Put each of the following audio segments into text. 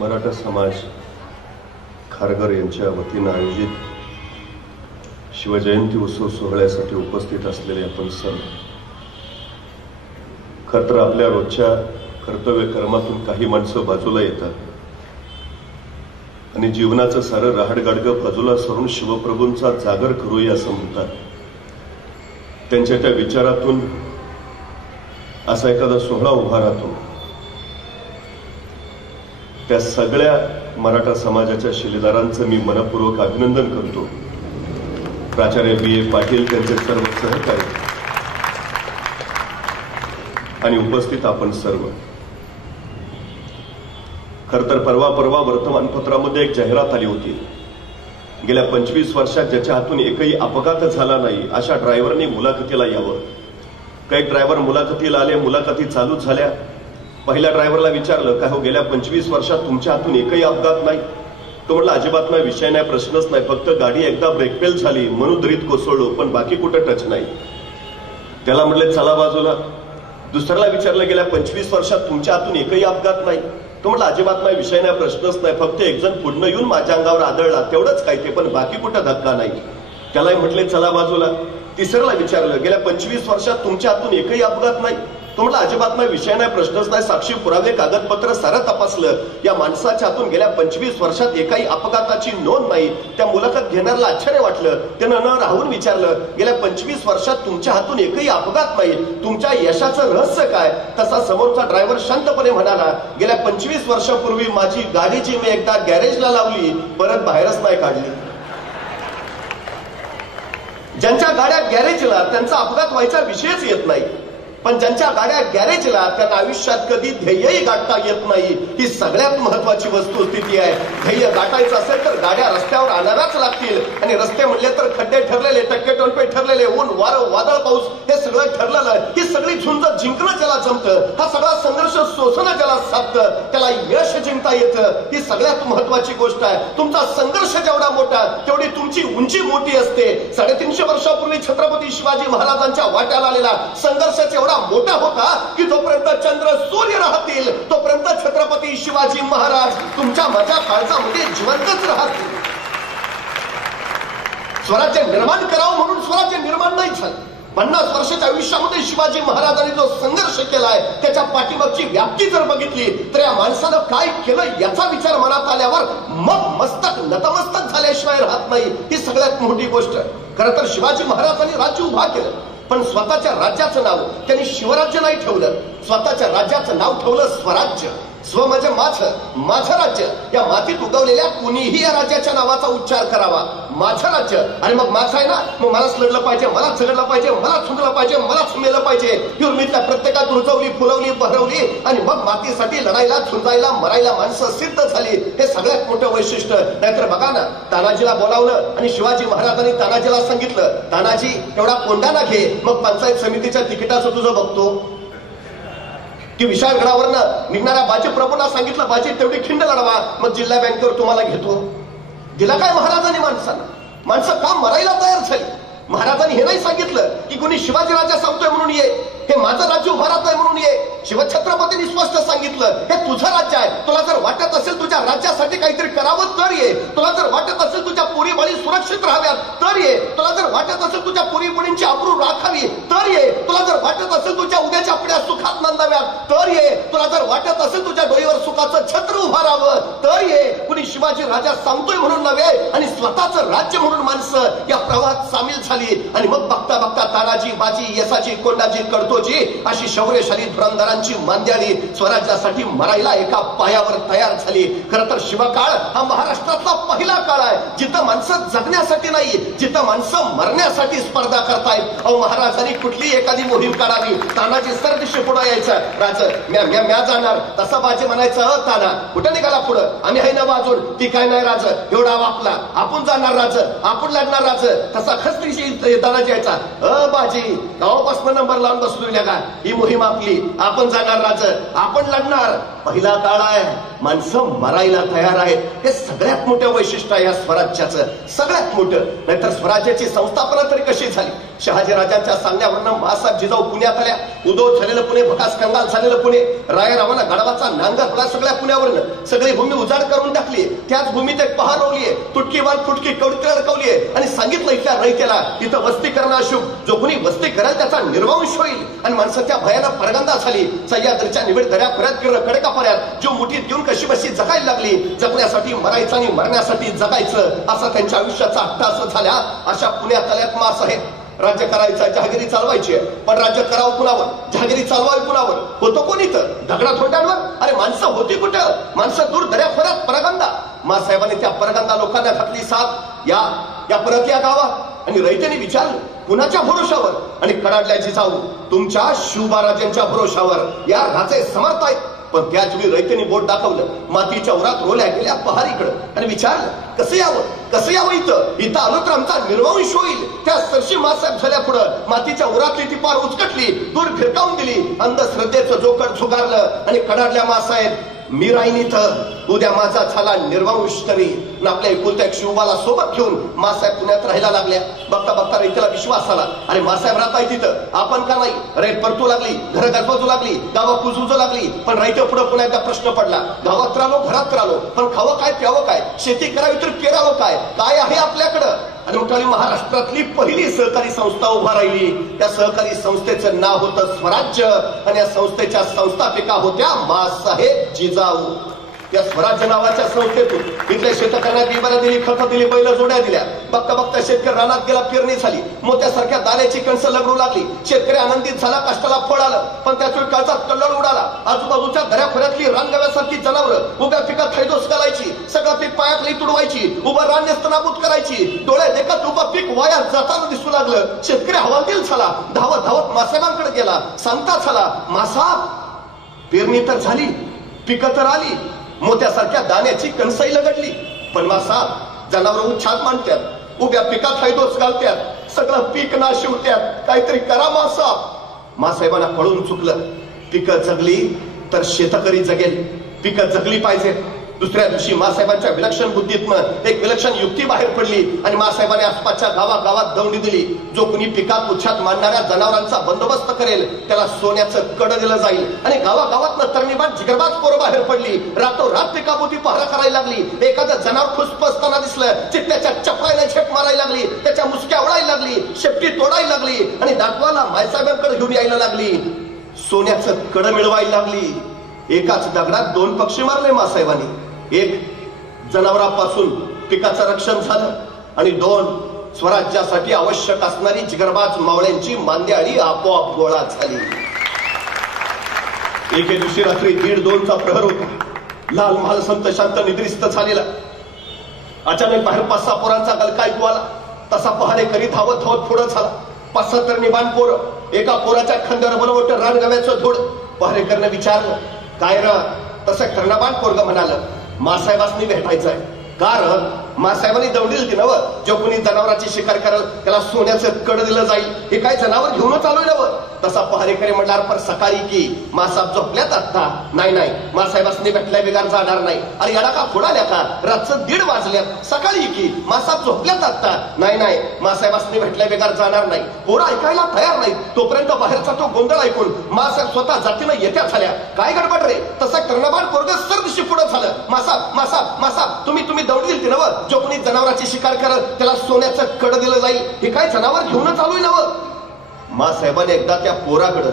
मराठा समाज खारघर यांच्या वतीनं आयोजित शिवजयंती उत्सव सोहळ्यासाठी उपस्थित असलेले आपण सर्व, खरं तर आपल्या रोजच्या कर्तव्य कर्मातून काही माणसं बाजूला येतात आणि जीवनाचं सारं रहाडगाडगं बाजूला सरून शिवप्रभूंचा जागर करूया असं म्हणतात. त्यांच्या त्या विचारातून असा एखादा सोहळा उभा राहतो. त्या सगळ्या मराठा समाजाच्या शिलेदारांचं मी मनपूर्वक अभिनंदन करतो. प्राचार्य बी.ए. पाटील, त्यांचे सर्व सहकारी आणि उपस्थित आपण सर्व. खर तर परवा वर्तमानपत्रामध्ये एक जाहिरात आली होती. गेल्या 25 वर्षात ज्याच्या हातून एकही अपघात झाला नाही अशा ड्रायव्हरने मुलाखतीला यावं. काही ड्रायव्हर मुलाखतीला आले, मुलाखती चालू झाल्या. पहिल्या ड्रायव्हरला विचारलं, काय हो गेल्या 25 वर्षात तुमच्या हातून एकही अपघात नाही? तो म्हटलं, अजिबात नाही, विषय नाही, प्रश्नच नाही, फक्त गाडी एकदा ब्रेक फेल झाली म्हणून दरीत कोसळलो, पण बाकी कुठं टच नाही. त्याला म्हटले चला बाजूला. दुसऱ्याला विचारलं, गेल्या 25 वर्षात तुमच्या हातून एकही अपघात नाही? तो म्हटलं, अजिबात नाही, विषय नाही, प्रश्नच नाही, फक्त एक जण पुढनं येऊन माझ्या अंगावर आदळला तेवढंच काय ते, पण बाकी कुठं धक्का नाही. त्यालाही म्हटले चला बाजूला. तिसऱ्याला विचारलं, गेल्या 25 वर्षात तुमच्या हातून एकही अपघात नाही? तो म्हटलं, अजिबात नाही, विषय नाही, प्रश्नच नाही, साक्षी पुरावे कागदपत्र सारं तपासलं, या माणसाच्या हातून गेल्या 25 वर्षात एकाही अपघाताची नोंद नाही. त्या मुलाखत घेणाऱ्याला आश्चर्य वाटलं. त्यानं न राहून विचारलं, गेल्या 25 वर्षात तुमच्या हातून एकही अपघात नाही, तुमच्या यशाचं रहस्य काय? तसा समोरचा ड्रायव्हर शांतपणे म्हणाला, गेल्या 25 वर्षापूर्वी माझी गाडीची मी एकदा गॅरेजला लावली, परत बाहेरच नाही काढली. ज्यांच्या गाड्या गॅरेजला त्यांचा अपघात व्हायचा विषयच येत नाही, पण ज्यांच्या गाड्या गॅरेजला त्यांना आयुष्यात कधी ध्येयही गाठता येत नाही. ही सगळ्यात महत्वाची वस्तुस्थिती आहे. ध्येय गाठायचं असेल तर गाड्या रस्त्यावर आणाव्याच लागतील, आणि रस्ते म्हणले तर खड्डे ठरलेले, टक्के टोलपे ठरलेले, ऊन वारं वादळ पाऊस हे सगळं ठरलेलं. ही सगळी झुंज जिंकणं ज्याला जमतं, हा सगळा संघर्ष सोसणं ज्याला साधतं, त्याला यश जिंकता येतं. ही सगळ्यात महत्वाची गोष्ट आहे. तुमचा संघर्ष जेवढा मोठा तेवढी तुमची उंची मोठी असते. 350 वर्षापूर्वी छत्रपती शिवाजी महाराजांच्या वाट्याला आलेला संघर्ष एवढा मोठा होता की जोपर्यंत चंद्र सूर्य राहतील तोपर्यंत छत्रपती शिवाजी महाराज तुमच्या माझ्या काळजामध्ये जिवंतच राहतील. स्वराज्य निर्माण करावं म्हणून स्वराज्य निर्माण नाही झालं. 50 वर्षाच्या आयुष्यामध्ये शिवाजी महाराजांनी जो संघर्ष केलाय त्याच्या पाठीमागची व्याप्ती जर बघितली तर या माणसानं काय केलं याचा विचार मनात आल्यावर मग मस्तक नतमस्तक झाल्याशिवाय राहत नाही. ही सगळ्यात मोठी गोष्ट. खरं तर शिवाजी महाराजांनी राज्य उभा केलं, पण स्वतःच्या राज्याचं नाव त्यांनी शिवराज्य नाही ठेवलं. स्वतःच्या राज्याचं नाव ठेवलं स्वराज्य. स्व म्हणजे माझं राज्य. या मातीत उगवलेल्या कुणीही या राज्याच्या नावाचा उच्चार करावा, माझं राज्य. आणि मग माझं आहे ना, मग मलाच लढलं पाहिजे, मलाच झगडलं पाहिजे, मलाच सुंदलं पाहिजे, मलाच मेलं पाहिजे. ही उर्मीतल्या प्रत्येकात रुजवली, फुलवली, बहरवली, आणि मग मातीसाठी लढायला, झुंजायला, मरायला माणसं सिद्ध झाली. हे सगळ्यात मोठं वैशिष्ट्य. नाहीतर बघा ना, तानाजीला बोलावलं आणि शिवाजी महाराजांनी तानाजीला सांगितलं, तानाजी एवढा कोंडाणा घे, मग पंचायत समितीच्या तिकिटाचं तुझं बघतो. की विशाळगडावरनं निघणाऱ्या बाजी प्रभूंना सांगितलं, बाजी तेवढी खिंड लढवा, मग जिल्हा बँकेवर तुम्हाला घेतो. दिला काय महाराजांनी माणसांना? माणसं का मरायला तयार झाली. महाराजांनी हे नाही सांगितलं की कोणी शिवाजी राजा सांगतोय म्हणून ये, हे माझं राज्य उभा राहतोय म्हणून ये. शिवछत्रपतींनी स्पष्ट सांगितलं, हे तुझं राज्य आहे. तुला जर वाटत असेल तुझ्या राज्यासाठी काहीतरी करावं तर ये. तुला जर वाटत असेल तुझ्या पोरी बाळी सुरक्षित राहाव्यात तर ये. तुला जर वाटत असेल तुझ्या पोरी बळींची आबरू राखावी तर ये. तुला जर वाटत असेल तुझ्या उद्याच्या पिढ्या सुखात नांदाव्यात तर ये. तुला जर वाटत असेल तुझ्या डोईवर सुखाचं छत्र उभा राहावं तर ये. कुणी शिवाजी राजा सांगतोय म्हणून नव्हे, आणि स्वतःचं राज्य म्हणून माणसं या प्रवाहात सामील झाली. आणि मग बघता बघता तानाजी, बाजी, यसाजी, कोंडाजी, कडतोजी अशी शौर्यशाली धुरंधरांची मांद्याळी स्वराज्यासाठी मरायला एका पायावर तयार झाली. खरं तर शिवकाळ हा महाराष्ट्रातला पहिला काळ आहे जिथं माणसं जगण्यासाठी नाही, जिथं माणसं मरण्यासाठी स्पर्धा करतायत. अहो, महाराजांनी कुठली एखादी मोहीम काढावी, तानाजी सरदिशी पुढे यायचं, राज म्या जाणार, तसा बाजी म्हणायचं, ताना कुठं निघाला पुढं, आम्ही आहे ना बाजून, ती काय नाही राज, एवढा वापला, आपण जाणार राज, आपण लढणार राज. तसा खस्तीशी तानाजी यायचा, बाजी गावापासून नंबर लावून बसलो का, ही मोहीम आपली, आपण जाणार राज, आपण लढणार. पहिला काळ आहे, माणसं मरायला तयार आहेत. हे सगळ्यात मोठं वैशिष्ट्य आहे या स्वराज्याचं, सगळ्यात मोठं. नाहीतर स्वराज्याची संस्थापना तरी कशी झाली? शहाजीराजांच्या सांगण्यावरनं महासाहेब जिजाऊ पुण्यात आल्या. उदो झालेलं पुणे, भकास कंगाल झालेलं पुणे, रायरावांना गडावाचा नांगर पडला सगळ्या पुण्यावरनं. सगळी भूमी उजाड करून टाकली. त्याच भूमीत एक पहार रोवलीये, तुटकी वाल फुटकी कवडकी अडकवलीये आणि सांगितलं इथल्या रयतेला इथं वस्ती करणं अशुभ. जो कोणी वस्ती करेल त्याचा निर्वंश होईल. आणि माणसं त्या भयाला परगंदा झाली. सह्याद्रीच्या निबिड दऱ्या खोऱ्यात कडेकापर्यात जो मुठीत घेऊन कशी बशी जगायला लागली. जगण्यासाठी मरायचं आणि मरण्यासाठी जगायचं असा त्यांच्या आयुष्याचा अट्टास झाल्या. अशा पुण्यात आल्यात मासाहेब. राज्य करायचं, जहागिरी चालवायची, पण राज्य करावं कुणावर, जहागिरी चालवावी कुणावर? होतो कोण इथं? दगडा थोट्यांवर? अरे माणसं होती कुठं? माणसं दूर दऱ्या खोऱ्यात परगंदा. मासाहेबांनी त्या परगंदा लोकांना घातली साथ. या परत या गावात. आणि रयतेने विचारलं कुणाच्या भरोशावर? आणि कडाडल्या जिजाऊ तुमच्या शिवबाराजांच्या भरोशावर. या घाचे समर्थ आहेत. पण त्याच वेळी रयतेने बोट दाखवलं मातीच्या उरात रोल्या गेल्या पहारीकडं आणि विचारलं कसं यावं इथं आलो तर आमचा निर्वंश होईल. त्या सरशी मासाहेब झाल्या पुढं मातीच्या उरातली ती पार उचकटली, दूर फिरकावून दिली. अंधश्रद्धेचं जोकड झुगारलं आणि कडाडल्या मासाहेब मी राहीन इथं, उद्या माझा झाला निर्वंश तरी. आपल्या एकुलत्या एक शिवबाला सोबत घेऊन मासाहेब पुण्यात राहायला लागल्या. बघता बघता रयतेला विश्वास आला, अरे मासाहेब राहताय तिथं, आपण का नाही? रेत परतू लागली, घर गजबजू लागली, गावं कुजूजू लागली. पण रयते पुढे पुन्हा एकदा प्रश्न पडला, गावात राहिलो घरात राहिलो, पण खावं काय प्यावं काय? शेती करावी तर पेरावं काय? काय आहे आपल्याकडं? आणि मोठाली महाराष्ट्रातली पहिली सहकारी संस्था उभा राहिली. त्या सहकारी संस्थेचं नाव होतं स्वराज्य आणि या संस्थेच्या संस्थापिका होत्या मासाहेब जिजाऊ. या स्वराज्य नावाच्या संस्थेतून इथल्या शेतकऱ्यांना बिबारा दिली, खतं दिली, बैल जोड्या दिल्या. बघता बघता शेतकरी रानात गेला, पेरणी झाली, मोत्यासारख्या दाण्याची कणसं लगडू लागली. शेतकरी आनंदित झाला, कष्टाला फळ आलं. पण त्यातून काळजात कल्लोळ उडाला. आजूबाजूच्या दऱ्याखोऱ्यातली रानगव्यासारखी जनावरं उभ्या पिकात थैदोस घालायची, सगळं पीक पायाखाली तुडवायची, उभं रान नेस्तनाबूत करायची. डोळे देखत उभं पीक वाया जाताना दिसू लागलं. शेतकरी हवालदिल झाला, धावत धावत मासाहेबांकडे गेला. सांगता झाला, मासाहेब पेरणी तर झाली, पिकं तर आली, मोत्यासारख्या दाण्याची कणसही लगडली, पण मासाहेब जनावर उच्छाद मांडतात, उभ्या पिकात हैदोस घालतात, सगळं पीक नाशिवत्यात, काहीतरी करा मासाहेब. मासाहेबांना पळून चुकलं. पिकं जगली तर शेतकरी जगेल, पिकं जगली पाहिजे. दुसऱ्या दिवशी मासाहेबांच्या विलक्षण बुद्धीतनं एक विलक्षण युक्ती बाहेर पडली आणि मासाहेबांनी आसपासच्या गावागावात दौंडी दिली. जो कुणी पिकात उच्छाद मांडणाऱ्या जनावरांचा बंदोबस्त करेल त्याला सोन्याचं कड दिलं जाईल. आणि गावागावात तरणीबाण जिगरबाज पोरं बाहेर पडली. रातोरात पिकापोटी पहारा करायला लागली. एखादं जनावर खुसपसताना दिसलं, चित्त्याच्या चपळाने झेप मारायला लागली, त्याच्या मुसक्या ओढायला लागली, शेपटी तोडायला लागली आणि दाखवाला मायसाहेबांकडे घेऊन यायला लागली. सोन्याचं कड मिळवायला लागली. एकाच दगडात दोन पक्षी मारले मासाहेबांनी. एक जनावरांपासून पिकाचं रक्षण झालं आणि दोन स्वराज्यासाठी आवश्यक असणारी जिगरबाज मावळ्यांची मांद्याळी आपोआप गोळा झाली. एके दिवशी रात्री 1:30-2चा प्रहर होता. लाल महाल संत शांत निद्रिस्त झालेला. अचानक बाहेर 5-6 पोरांचा गलका ऐकू आला. तसा पहारेकरी धावत धावत पुढं झाला. 5-6 तरणीबाण पोरं. एका पोराच्या खांद्यावर बनवट रानगव्याचं धूड. पहारेकरनं विचारलं, काय र? तसं कर्णबाण पोरग म्हणालं, मासाहेबांनी भेटायचंय. कारण मासाहेबांनी दौडी दिली नवं, जो कोणी जनावरांची शिकार करेल त्याला सोन्याचं कड दिलं जाईल. हे काय जनावर घेऊनच आलोय नवं? तसा पहारेकरी म्हणणार, पण सकाळी की मासाहेब झोपल्यात आता? नाही, मासाहेबांनी भेटल्या बिगार जाणार नाही. अरे याला का फोडाल्या का? रातचं 1:30 वाजल्यात, सकाळी की मासाहेब झोपल्यात आता? नाही, मासाहेबांनी भेटल्या बिगार जाणार नाही. पोरं ऐकायला तयार नाही. तोपर्यंत बाहेरचा तो गोंधळ ऐकून मासाहेब स्वतः जातीनं येत्या झाल्या. काय गडबड रे? तसा कर्णबाण पोरग सरदिशी पुढं झालं. मासाहेब तुम्ही दौडी दिली नवं, जो कोणी जनावरांची शिकार करल त्याला सोन्याचं कड दिलं जाईल. हे काय जनावर घेऊनच आलोय नवं? मासाहेबांनी एकदा त्या पोराकडं,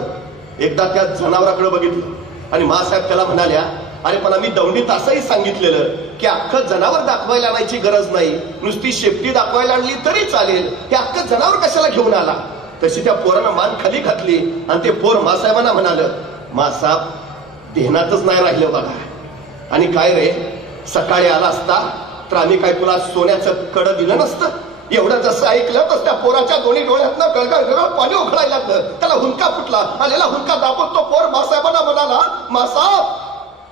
एकदा त्या जनावराकडे बघितलं आणि मासाहेब त्याला म्हणाल्या, अरे पण आम्ही दौंडीत असंही सांगितलेलं की अख्खं जनावर दाखवायला आणायची गरज नाही, नुसती शेपटी दाखवायला आणली तरी चालेल. हे अख्खं जनावर कशाला घेऊन आला? तशी त्या पोरानं मान खाली घातली आणि ते पोर मासाहेबांना म्हणालं, मासाहेब ध्यानातच नाही राहिलं बघा. आणि काय रे, सकाळी आला असता तर आम्ही काय तुला सोन्याचं कड दिलं नसतं? एवढं जसं ऐकलं तर त्या पोराच्या दोन्ही डोळ्यातनं गळगळ पाणी उघडायला लागलं. त्याला हुंका फुटला. आलेला हुंका दाबत तो पोर मासाहेबांना म्हणाला, मासाहेब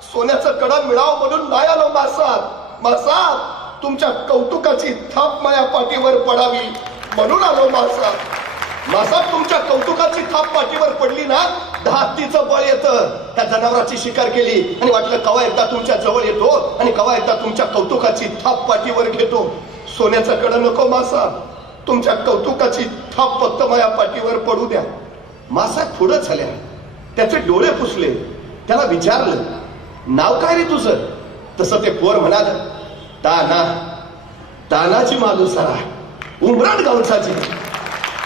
सोन्याचं कड मिळावं म्हणून नाही आलो मासाहेब तुमच्या कौतुकाची थाप माझ्या पाठीवर पडावी म्हणून आलो मासाहेब. मासात तुमच्या कौतुकाची थाप पाठीवर पडली ना, 10 हत्तीचं बळ येतं. त्या जनावराची शिकार केली आणि वाटलं कवा एकदा तुमच्या जवळ येतो आणि कवा एकदा तुमच्या कौतुकाची थाप पाठीवर घेतो. सोन्याचं कडं नको मासा, तुमच्या कौतुकाची थाप फक्त माझ्या पाठीवर पडू द्या. मासा पुढं झाल्या, त्याचे डोळे पुसले, त्याला विचारलं नाव काय रे तुझं? तसं ते पोर म्हणाल ताना, तानाजी मालुसरा, उमराट गावचाची.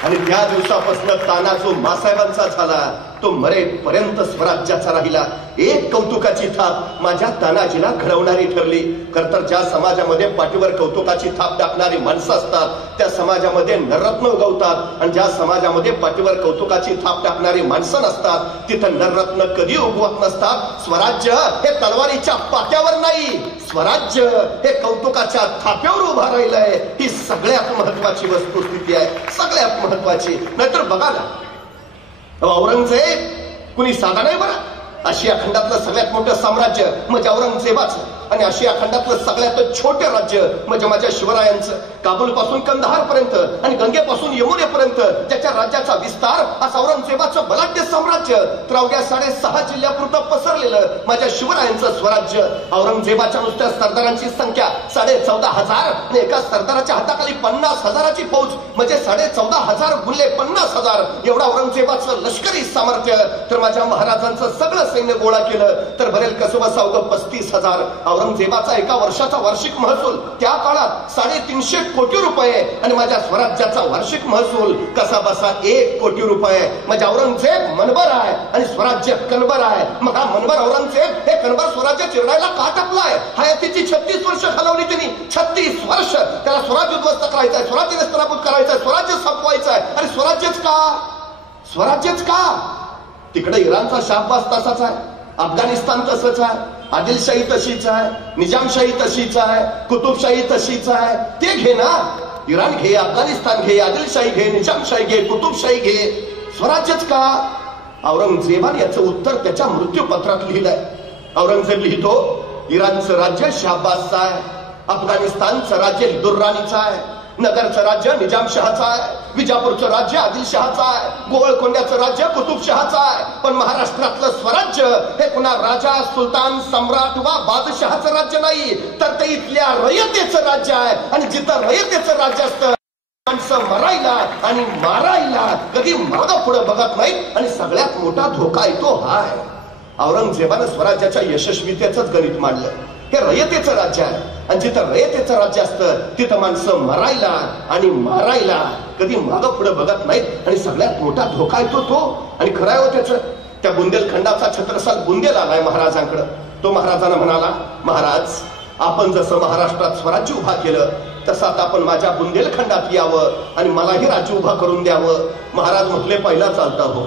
आणि त्या दिवसापासून ताना जो मासाहेबांचा झाला तो मरेपर्यंत स्वराज्याचा राहिला. एक कौतुकाची थाप माझ्या तानाजीला घडवणारी ठरली. खरतर ज्या समाजामध्ये पाठीवर कौतुकाची थाप टाकणारी माणसं असतात त्या समाजामध्ये नररत्न उगवतात, आणि ज्या समाजामध्ये पाठीवर कौतुकाची थाप टाकणारी माणसं नसतात तिथं नररत्न कधी उगवत नसतात. स्वराज्य हे तलवारीच्या पात्यावर नाही, स्वराज्य हे कौतुकाच्या थाप्यावर उभा राहिलंय. ही सगळ्यात महत्वाची वस्तुस्थिती आहे, सगळ्यात महत्वाची. नाहीतर बघा ना, औरंगजेब कुणी साधा नाही बरं. आशिया खंडातलं सगळ्यात मोठं साम्राज्य म्हणजे औरंगजेबाचं, आणि आशिया खंडातलं सगळ्यात छोटं राज्य म्हणजे माझ्या शिवरायांचं. काबूल पासून कंदाहार पर्यंत आणि गंगेपासून यमुनेपर्यंत ज्याच्या राज्याचा विस्तार असं औरंगजेबाचं बलाढ्य साम्राज्य, तर अवघ्या 6.5 जिल्ह्यापुरतं पसरलेलं माझ्या शिवरायांचं स्वराज्य. औरंगजेबाच्या नुसत्या सरदारांची संख्या 14,500 आणि एका सरदाराच्या हाताखाली 50,000ची फौज म्हणजे 14,500 गुणले 50,000 एवढा औरंगजेबाचं लष्करी सामर्थ्य. तर माझ्या महाराजांचं सगळं सैन्य गोळा केलं तर भरेल कसं बसा अवघं 35,000. औरंगजेबाचा एका वर्षाचा वार्षिक महसूल त्या काळात 350 कोटी रुपये आणि माझ्या स्वराज्याचा वार्षिक महसूल कसा बसा 1 कोटी रुपये. म्हणजे औरंगजेब मनबर आहे आणि स्वराज्य कणबर आहे. मग हा मनबर औरंगजेब हे कणबर स्वराज्य चिरडायला का टाकलाय? हयातीची 36 वर्ष घालवली त्यांनी. 36 वर्ष त्याला स्वराज्य उद्ध्वस्त करायचंय, स्वराज्य नेस्तनाबूत करायचंय, स्वराज्य संपवायचंय. आणि स्वराज्यच का? स्वराज्यच का? तिकडे इराणचा शाहबाज तसाच आहे, अफगाणिस्तान तसंच आहे, आदिलशाही तशीच आहे, निजामशाही तशीच आहे, कुतुबशाही तशीच आहे. ते घे ना, इराण घे, अफगाणिस्तान घे, आदिलशाही घे, निजामशाही घे, कुतुबशाही घे. स्वराज्यच का? औरंगजेबाने याचं उत्तर त्याच्या मृत्यूपत्रात लिहिलंय. औरंगजेब लिहितो इराणचं राज्य शाहबाजचं आहे, अफगाणिस्तानचं राज्य दुर्राणीचं आहे, नगरचं राज्य निजामशहाचं आहे, विजापूरचं राज्य आदिलशहाचं आहे, गोवळकोंड्याचं राज्य कुतुबशहाचं आहे. पण महाराष्ट्रातलं स्वराज्य हे पुन्हा राजा, सुलतान, सम्राट वा बादशहाचं राज्य नाही, तर ते इथल्या रयतेचं राज्य आहे. आणि जिथं रयतेचं राज्य असतं माणसं मरायला आणि मारायला कधी मागं पुढं बघत नाही. आणि सगळ्यात मोठा धोका येतो हा आहे. औरंगजेबानं स्वराज्याच्या यशस्वीतेचंच गणित मांडलं. हे रयतेचं राज्य आहे आणि जिथं रयतेचं राज्य असतं तिथं माणसं मरायला आणि मारायला कधी मागं पुढे बघत नाहीत. आणि सगळ्यात मोठा धोका येतो तो. आणि खरं आहे त्याचं. त्या बुंदेलखंडाचा छत्रसाल बुंदेल आलाय महाराजांकडे. तो महाराजांना म्हणाला, महाराज आपण जसं महाराष्ट्रात स्वराज्य उभा केलं तसं आता आपण माझ्या बुंदेलखंडात यावं आणि मलाही राज्य उभा करून द्यावं. महाराज म्हटले, पहिला चालता हो,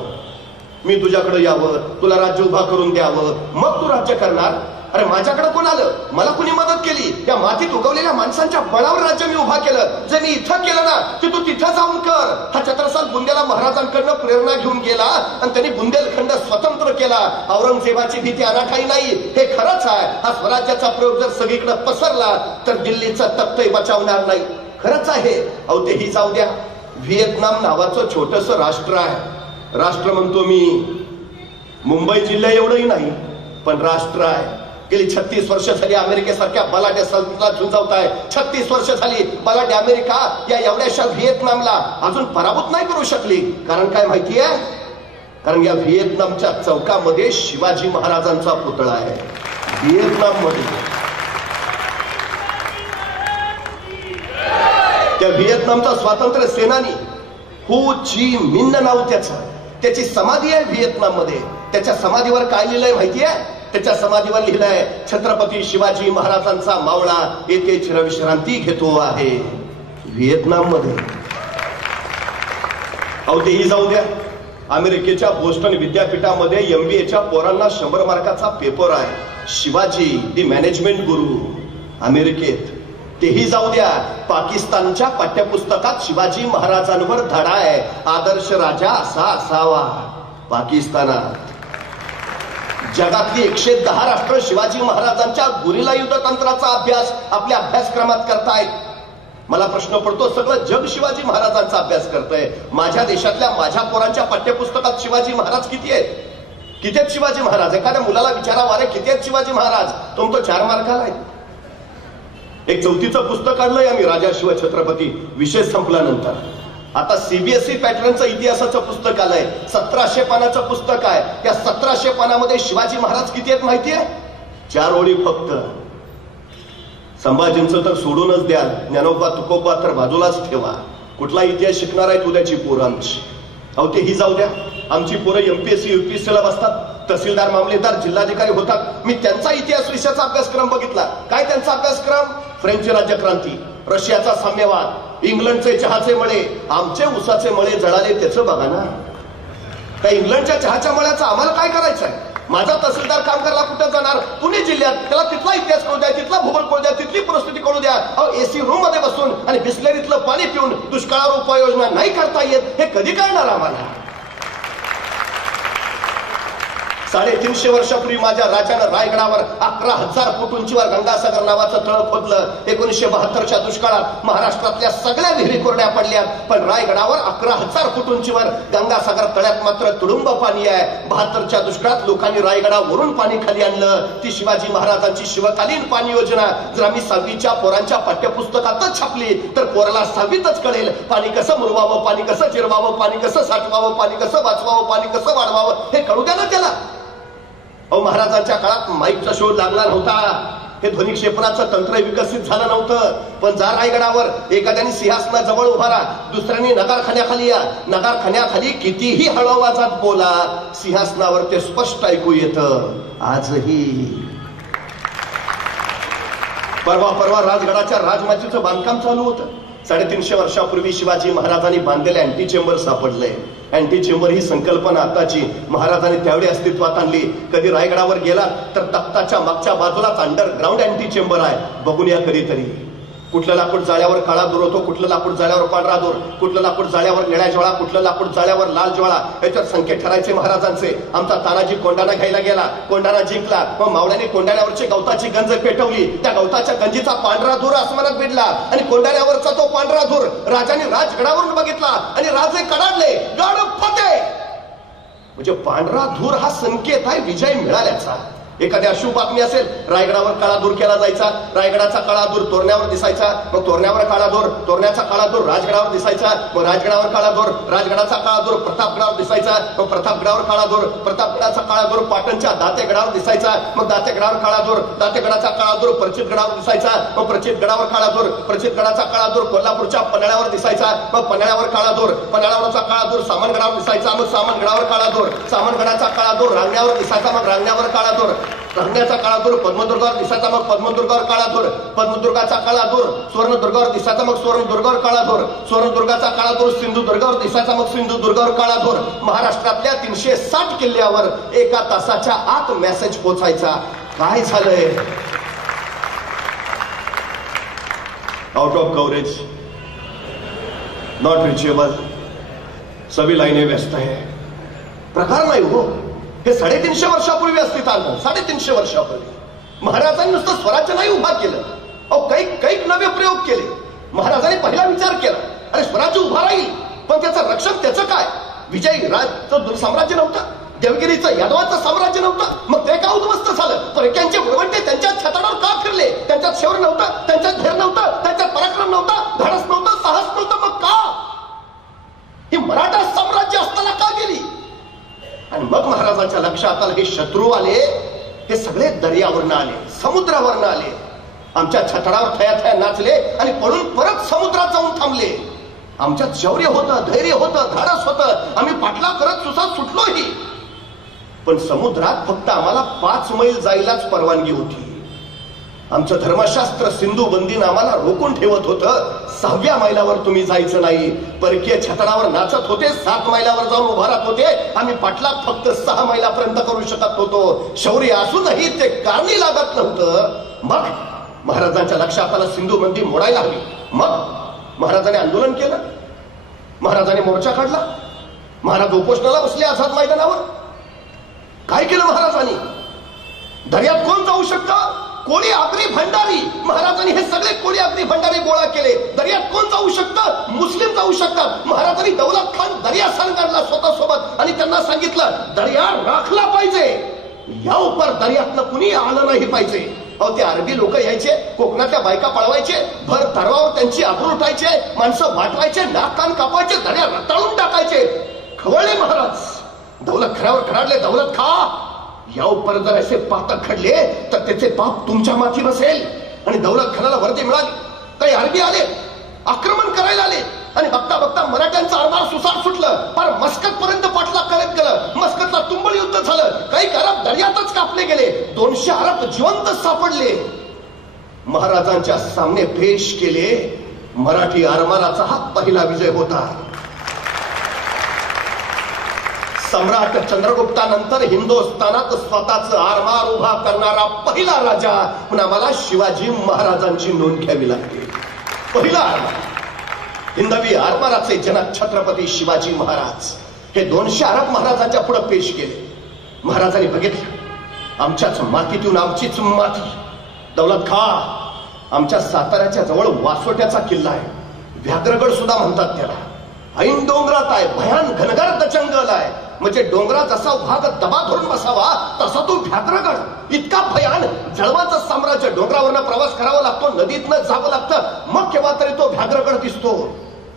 मी तुझ्याकडे यावं, तुला राज्य उभा करून द्यावं, मग तू राज्य करणार. अरे माझ्याकडे कोण आलं? मला कुणी मदत केली? या मातीत उगवलेल्या माणसांच्या बळावर राज्य मी उभा केलं. जे मी इथं केलं ना ते तू तिथं जाऊन कर. हा छत्रसाल बुंदेला महाराजांकडनं प्रेरणा घेऊन गेला आणि त्यांनी बुंदेलखंड स्वतंत्र केला. औरंगजेबाची भीती अनाठाई नाही, हे खरंच आहे. हा स्वराज्याचा प्रयोग जर सगळीकडे पसरला तर दिल्लीचा तख्तही बचावणार नाही. खरंच आहे. अहो तेही जाऊ द्या. व्हिएतनाम नावाचं छोटस राष्ट्र आहे. राष्ट्र म्हणतो मी, मुंबई जिल्हा एवढंही नाही पण राष्ट्र आहे. गेली 36 वर्ष झाली अमेरिकेसारख्या बलाढ्य सल्तनतला झुंजवताय. 36 वर्ष झाली बलाढ्य अमेरिका या एवढ्याशा व्हिएतनामला अजून पराभूत नाही करू शकली. कारण काय माहितीये? कारण या व्हिएतनामच्या चौकामध्ये शिवाजी महाराजांचा पुतळा आहे. व्हिएतनाम मध्ये त्या व्हिएतनामचा स्वातंत्र्य सेनानी हो ची मिन्न नाव त्याची समाधी आहे व्हिएतनाम मध्ये. त्याच्या समाधीवर काय लिहिलंय माहितीये? त्याच्या समाधीवर लिहिलंय, छत्रपती शिवाजी महाराजांचा मावळा येथे चिरविश्रांती घेतो आहे. व्हिएतनाम मध्ये. अहो तेही जाऊ द्या. अमेरिकेच्या बोस्टन विद्यापीठामध्ये MBAच्या पोरांना 100 मार्काचा पेपर आहे. शिवाजी दी मॅनेजमेंट गुरु अमेरिकेत. तेही जाऊ द्या. पाकिस्तानच्या पाठ्यपुस्तकात शिवाजी महाराजांवर धडा आहे, आदर्श राजा असा असावा. पाकिस्तानात जगातली 110 राष्ट्र शिवाजी महाराजांच्या गुरिल्ला युद्ध तंत्राचा अभ्यास आपल्या अभ्यासक्रमात करतायत. मला प्रश्न पडतो, सगळं जग शिवाजी महाराजांचा अभ्यास करतंय, माझ्या देशातल्या माझ्या पोरांच्या पाठ्यपुस्तकात शिवाजी महाराज किती आहेत? किती आहेत शिवाजी महाराज? एखाद्या मुलाला विचारा, वारे किती आहेत शिवाजी महाराज? तो 4 मार्काला आहेत. एक 4थीचं पुस्तक काढलंय आम्ही, राजा शिव छत्रपती, विषय संपल्यानंतर. आता सीबीएसई पॅटर्नचं इतिहासाचं पुस्तक आलंय, 1700 पानाचं पुस्तक आहे. त्या 1700 पानामध्ये शिवाजी महाराज किती आहेत माहितीये? 4 ओळी फक्त. संभाजींचं तर सोडूनच द्या, ज्ञानोबा तुकोबा तर बाजूलाच ठेवा. कुठला इतिहास शिकणार आहेत उद्याची पोरं आमची? अहो तेही जाऊ द्या, आमची पोरं एमपीएससी युपीएससीला बसतात, तहसीलदार मामलेदार जिल्हाधिकारी होतात. मी त्यांचा इतिहास विषयाचा अभ्यासक्रम बघितला. काय त्यांचा अभ्यासक्रम? फ्रेंच राज्यक्रांती, रशियाचा साम्यवाद, इंग्लंडचे चहाचे मळे. आमचे उसाचे मळे जळाले त्याचं बघा ना. त्या इंग्लंडच्या चहाच्या मळ्याचं आम्हाला काय करायचं आहे? माझा तहसीलदार काम करायला कुठं जाणार? पुणे जिल्ह्यात. त्याला तिथला इतिहास कळू द्या, तिथला भूगोल कळू द्या, तिथली परिस्थिती कळू द्या. अहो एसी रूम मध्ये बसून आणि बिस्लेरीतलं पाणी पिऊन दुष्काळावर उपाययोजना नाही करता येत, हे कधी कळणार आम्हाला? 350 वर्षापूर्वी माझ्या राजानं रायगडावर 11,000 फूट उंचीवर गंगासागर नावाचं तळ खोदलं. 1972च्या दुष्काळात महाराष्ट्रातल्या सगळ्या विहिरी कोरड्या पडल्या, पण रायगडावर 11,000 फूट उंचीवर गंगासागर तळ्यात मात्र तुडुंब पाणी आहे. 72च्या दुष्काळात लोकांनी रायगडावरून पाणी खाली आणलं. ती शिवाजी महाराजांची शिवकालीन पाणी योजना जर आम्ही 6वीच्या पोरांच्या पाठ्यपुस्तकातच छापली तर पोराला 6वीतच कळेल पाणी कसं मुरवावं, पाणी कसं जिरवावं, पाणी कसं साठवावं, पाणी कसं वाचवावं, पाणी कसं वाढवावं, हे कळू द्या ना त्याला. अहो महाराजांच्या काळात माईकचा शोध लागला नव्हता, हे ध्वनी क्षेपणाचं तंत्र विकसित झालं नव्हतं. पण जा रायगडावर एखाद्याने सिंहासनाजवळ उभा राहा, दुसऱ्याने नगारखान्याखाली या, नगारखान्याखाली कितीही हळू आवाजात बोला, सिंहासनावर ते स्पष्ट ऐकू येतं आजही. परवा राजगडाच्या राजमाचीचं बांधकाम चालू होतं. 350 वर्षापूर्वी शिवाजी महाराजांनी बांधलेले अँटी चेंबर सापडलंय. अँटी चेंबर ही संकल्पना आताची, महाराजांनी त्यावेळी अस्तित्वात आणली. कधी रायगडावर गेला तर तख्ताच्या मागच्या बाजूलाच अंडरग्राऊंड अँटी चेंबर आहे, बघून या कधीतरी. कुठलं लाकूड जाळ्यावर काळा दूर होतो, कुठलं लाकूड जाळ्यावर पांढरा दूर, कुठलं लाकूड जाळ्यावर निळ्या ज्वाळा, कुठलं लाकूड जाळ्यावर लाल ज्वाळा, याच्यात संकेत ठरायचे महाराजांचे. आमचा तानाजी कोंडाणा घ्यायला गेला, कोंडाणा जिंकला, मग मावळ्याने कोंडाण्यावरची गवताची गंज पेटवली. त्या गवताच्या गंजीचा पांढरा धूर आसमानात भिडला आणि कोंडाण्यावरचा तो पांढरा धूर राजाने राजगडावरून बघितला आणि राजे कडाडले, गड फते. म्हणजे पांढरा धूर हा संकेत आहे विजय मिळाल्याचा. एखाद्या अशुभ बातमी असेल, रायगडावर काळा दूर केला जायचा, रायगडाचा काळा दूर तोरण्यावर दिसायचा, मग तोरण्यावर काळा दूर, तोरण्याचा काळा दूर राजगडावर दिसायचा, मग राजगडावर काळा दूर, राजगडाचा काळा दूर प्रतापगडावर दिसायचा, मग प्रतापगडावर काळा दूर, प्रतापगडाचा काळा दूर पाटणच्या दातेगडावर दिसायचा, मग दातेगडावर काळा दूर, दातेगडाचा काळा दूर प्रचितगडावर दिसायचा, मग प्रचितगडावर काळा दूर, प्रचितगडाचा काळा दूर कोल्हापूरच्या पन्हाळ्यावर दिसायचा, मग पन्हाळ्यावर काळा दूर, पन्हाळ्यावरचा काळा दूर सामनगडावर दिसायचा, मग सामनगडावर काळा दूर, सामनगडाचा काळा दूर रांगण्यावर दिसायचा, मग रांगण्यावर काळा दूर, रांगण्याचा काळा दूर पद्मदुर्गावर दिसायचा, मग पद्मदुर्गावर काळा दूर, पद्मदुर्गाचा काळा दूर सुवर्णदुर्गावर दिसायचा, मग सुवर्णदुर्गावर काळा दूर, सुवर्णदुर्गाचा काळा दूर सिंधुदुर्गावर दिसायचा, मग सिंधुदुर्गावर काळा दूर. महाराष्ट्रातल्या 360 किल्ल्यावर 1 तासाच्या आत मेसेज पोचायचा. काय झालंय? Out of coverage, not reachable, सभी लाईने व्यस्त आहे. प्रकार नाही हो. हे 350 वर्षापूर्वी अस्तित्वात आलं. 350 वर्षापूर्वी महाराजांनी नुसतं स्वराज्य नाही उभा केलं, अहो कैक नवे प्रयोग केले. महाराजांनी पहिला विचार केला, अरे स्वराज्य उभा राहील, पण त्याचं रक्षण त्याचं काय? विजयी राजचं साम्राज्य नव्हतं, देवगिरीचं यादवाचं साम्राज्य नव्हतं, मग ते का उद्ध्वस्त झालं? परक्यांचे वळवंटे त्यांच्या छताडावर का फिरले? त्यांच्यात शौर्य नव्हतं, त्यांच्यात धैर्य नव्हतं, त्यांच्यात पराक्रम नव्हता, धाडस नव्हतं, साहस नव्हतं, मग का? ही मराठा साम्राज्य असताना का गेली? आणि मग महाराजांच्या लक्षात आलं, हे शत्रू आले, हे सगळे दर्यावरनं आले, समुद्रावरनं आले, आमच्या छतडावर थया थया नाचले आणि पळून परत समुद्रात जाऊन थांबले. आमच्यात शौर्य होतं, धैर्य होतं, धाडस होतं, आम्ही पाठला करत सुसात सुटलोही, पण समुद्रात फक्त आम्हाला 5 मैल जायलाच परवानगी होती. आमचं धर्मशास्त्र सिंधू बंदीनं आम्हाला रोखून ठेवत होतं. 6व्या मैलावर तुम्ही जायचं नाही. परकीय छतडावर नाचत होते, 7 मैलावर जाऊन उभा राहत होते. आम्ही पाठलाग फक्त 6 मैलापर्यंत करू शकत होतो. शौर्य असूनही ते कारणी लागत नव्हतं. मग महाराजांच्या लक्षात आलं, सिंधू बंदी मोडायला हवी. मग महाराजांनी आंदोलन केलं, महाराजांनी मोर्चा काढला, महाराज उपोषणाला बसले आझाद मैदानावर. काय केलं महाराजांनी? दर्यात कोण जाऊ शकतं? कोळी आगरी भंडारी, महाराजांनी हे सगळे कोळी आगरी भंडारी गोळा केले. दर्यात कोण जाऊ शकतं? मुस्लिम जाऊ शकतात. महाराजांनी दौलत खान दर्या काढला स्वतः सोबत आणि त्यांना सांगितलं दर्या राखला पाहिजे, या उपर दर्यातनं कुणी आलं नाही पाहिजे. अहो ते अरबी लोक यायचे, कोकणातल्या बायका पळवायचे, भर तर्वावर त्यांची आबरू उठायचे, माणसं वाटवायचे, नाक कान कापायचे, दर्या रताळून टाकायचे. खवळले महाराज, दौलत खऱ्यावर खराडले. दौलत खा, या उपर जर असे पातक घडले तर त्याचे पाप तुमच्या माथी बसेल. आणि दौलत खानाला वर्दी मिळाली. काही अरबी आले, आक्रमण करायला आले आणि बघता बघता मराठ्यांचं आरमार सुसाट सुटलं. फार मस्कत पर्यंत पाठलाग करत गेलं. मस्कतला तुंबळ युद्ध झालं. काही अरब दर्यातच कापले गेले. 200 अरब जिवंत सापडले. महाराजांच्या सामने पेश केले. मराठी आरमाराचा हा पहिला विजय होता. सम्राट चंद्रगुप्तानंतर हिंदुस्थानात स्वतःच आरमार उभा करणारा पहिला राजा म्हणून आम्हाला शिवाजी महाराजांची नोंद घ्यावी लागते. पहिला आरमार, हिंदवी आरमाराचे जनक छत्रपती शिवाजी महाराज हे 200 अरब महाराजांच्या पुढे पेश केले. महाराजांनी बघितलं आमच्याच मातीतून आमचीच माती. दौलत खा, आमच्या साताऱ्याच्या जवळ वासोट्याचा किल्ला आहे, व्याघ्रगड सुद्धा म्हणतात त्याला. ऐन डोंगरात आहे, भयान घनगर्द जंगल आहे. म्हणजे डोंगरात जसा भाग दबा धरून बसावा तसा तो व्याघ्रगड. इतका भयान जळवाचं साम्राज्य. डोंगरावरनं प्रवास करावा लागतो, नदीतनं जावं लागतं, मग केव्हा तरी तो व्याघ्रगड दिसतो.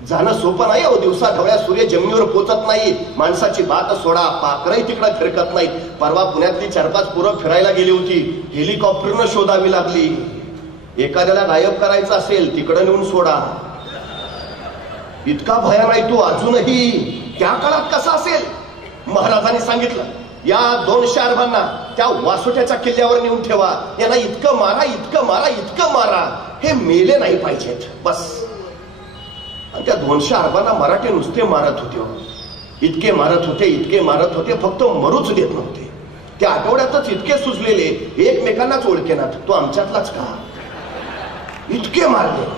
जाणं सोपं नाही. अहो दिवसा ढवळ्या सूर्य जमिनीवर पोचत नाही. माणसाची बात सोडा, पाखरही तिकडे फिरकत नाही. परवा पुण्यातली 4-5 पोरं फिरायला गेली होती. हेलिकॉप्टरनं शोधावी लागली. एखाद्याला गायब करायचं असेल तिकडे नेऊन सोडा. इतका भयान आहे तो अजूनही. त्या काळात कसा असेल? महाराजांनी सांगितलं या 200 अरबांना त्या वासोट्याच्या किल्ल्यावर नेऊन ठेवा. यांना इतकं मारा, इतकं मारा, इतकं मारा, हे मेले नाही पाहिजेत बस. आणि त्या 200 अरबांना मराठी नुसते मारत होते. इतके मारत होते, इतके मारत होते, फक्त मरूच देत नव्हते. त्या आठवड्यातच इतके सुजलेले, एकमेकांनाच ओळखेनात तो आमच्यातलाच का. इतके मारले.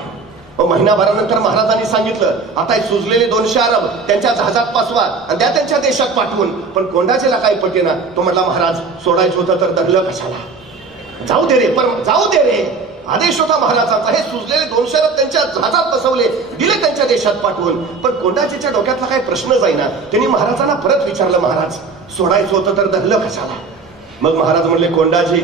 महिनाभरानंतर महाराजांनी सांगितलं आता सुजलेले 200 अरब त्यांच्या जहाजात पासवा आणि त्या त्यांच्या देशात पाठवून. पण कोंडाचेला काही पटेना. तो म्हटला महाराज सोडायचं होतं तर धरलं कशाला. जाऊ दे रे, पण जाऊ दे रे. आदेश होता महाराजांचा. हे सुजलेले 200 अरब त्यांच्या जहाजात बसवले, दिले त्यांच्या देशात पाठवून. पण कोंडाचेच्या डोक्यातला काही प्रश्न जाईना. त्यांनी महाराजांना परत विचारलं महाराज सोडायचं होतं तर धरलं कशाला. मग महाराज म्हणले कोंडाजी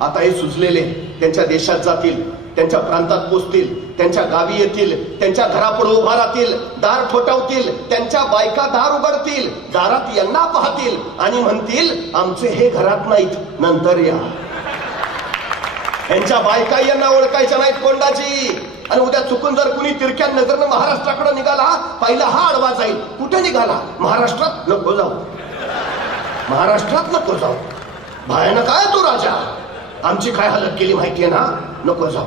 आता हे सुजलेले त्यांच्या देशात जातील, त्यांच्या प्रांतात पोचतील, त्यांच्या गावी येतील, त्यांच्या घरापुढे उभा राहतील, दार ठोठावतील, त्यांच्या बायका दार उघडतील, दारात यांना पाहतील आणि म्हणतील आमचे हे घरात नाहीत, नंतर या. यांच्या बायका यांना ओळखायच्या नाहीत कोंडाजी. आणि उद्या चुकून जर कुणी तिरक्या नजरनं महाराष्ट्राकडे निघाला, पहिला हा आडवा जाईल. कुठे निघाला? महाराष्ट्रात नको जाऊ, महाराष्ट्रात नको जाऊ. भयानक काय तो राजा, आमची काय हालत केली माहितीये ना, नको जाऊ.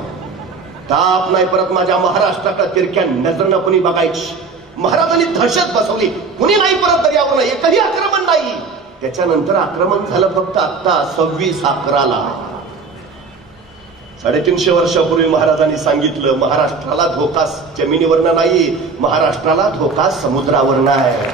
ताप नाही परत माझ्या महाराष्ट्राकडे तिरक्या नजरनं कुणी बघायची. महाराजांनी दहशत बसवली. कुणी नाही परत दर्यावर, एकही आक्रमण नाही. त्याच्यानंतर आक्रमण झालं फक्त आता 26/11ला. 350 वर्षापूर्वी महाराजांनी सांगितलं महाराष्ट्राला धोका जमिनीवरनं नाही, महाराष्ट्राला धोका समुद्रावरनं आहे.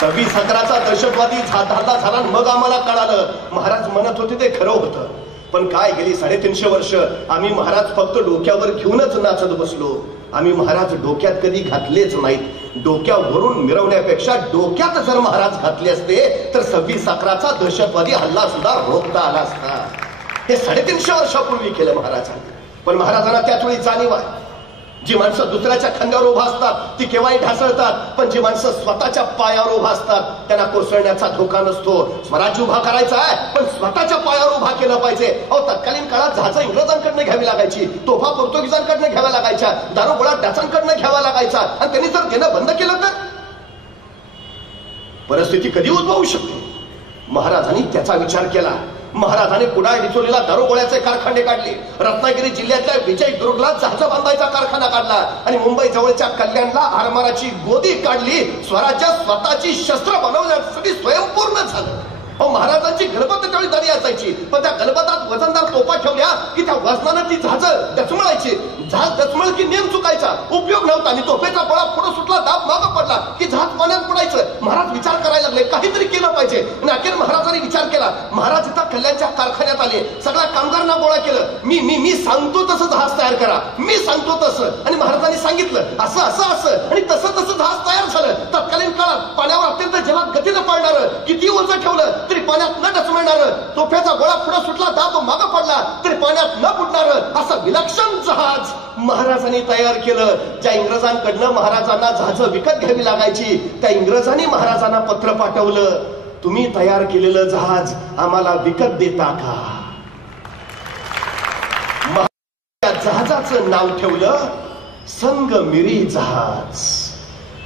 26/11चा दहशतवादी हल्ला झाला. मग आम्हाला कळालं महाराज म्हणत होते ते खरं होतं. पण काय गेली 350 वर्ष आम्ही महाराज फक्त डोक्यावर घेऊनच नाचत बसलो. आम्ही महाराज डोक्यात कधी घातलेच नाहीत. डोक्यावरून मिरवण्यापेक्षा डोक्यात जर महाराज घातले असते तर 26/11चा दहशतवादी हल्ला सुद्धा रोखता आला असता. हे 350 वर्षापूर्वी केलं महाराजांनी. पण महाराजांना त्याच वेळी जाणीव आहे जी माणसं दुसऱ्याच्या खांद्यावर उभा असतात ती केव्हाही ढासळतात, पण जी माणसं स्वतःच्या पायावर उभा असतात त्यांना कोसळण्याचा धोका नसतो. स्वराज्य उभा करायचा आहे पण स्वतःच्या पायावर उभा केलं पाहिजे. अहो तत्कालीन काळात जहाजं इंग्रजांकडनं घ्यावी लागायची, तोफा पोर्तुगीजांकडनं घ्याव्या लागायच्या, दारूगोळा डचांकडनं घ्यावा लागायचा. आणि त्यांनी जर देणं बंद केलं तर परिस्थिती कधी उद्भवू शकते. महाराजांनी त्याचा विचार केला. महाराजांनी कुडाळ डिचोलीला दारूगोळ्याचे कारखाने काढले. रत्नागिरी जिल्ह्यातल्या विजयदुर्गला जहाज बांधायचा कारखाना काढला आणि मुंबई जवळच्या कल्याणला आरमाराची गोदी काढली. स्वराज्य स्वतःची शस्त्र बनवण्यासाठी स्वयंपूर्ण झालं. महाराजांची गणपत त्यावेळी दरी असायची, पण त्या गणपतात वजनदार तोफा ठेवल्या की त्या वजनानं ती झाज दचमळायची. झाज दचमळ की नेम चुकायचा, उपयोग नव्हता. आणि तोफेचा गोळा पुढे सुटला, दाब मागं पडला की झाज पाण्यात पडायचं. महाराज विचार करायला लागले काहीतरी केलं पाहिजे. आणि अखेर महाराजांनी विचार केला. महाराज इथं कल्याणच्या कारखान्यात आले, सगळ्या कामगारांना गोळा केलं. मी सांगतो तसं जहाज तयार करा, मी सांगतो तसं. आणि महाराजांनी सांगितलं असं असं असं, आणि तसं तसं जहाज तयार झालं. तत्कालीन काळात पाण्यावर अत्यंत जलद गतीनं पडणार, किती उंच ठेवलं तरी पाण्यात न डचमळणार, तोफ्याचा गोळा पुढे सुटला, दाब मागं पडला तरी पाण्यात न बुडणार, असं विलक्षण जहाज महाराजांनी तयार केलं. ज्या इंग्रजांकडनं महाराजांना जहाज विकत घ्यावी लागायची, त्या इंग्रजांनी महाराजांना पत्र पाठवलं, तुम्ही तयार केलेलं जहाज आम्हाला विकत देता का? त्या जहाजाचं नाव ठेवलं संगमिरी जहाज.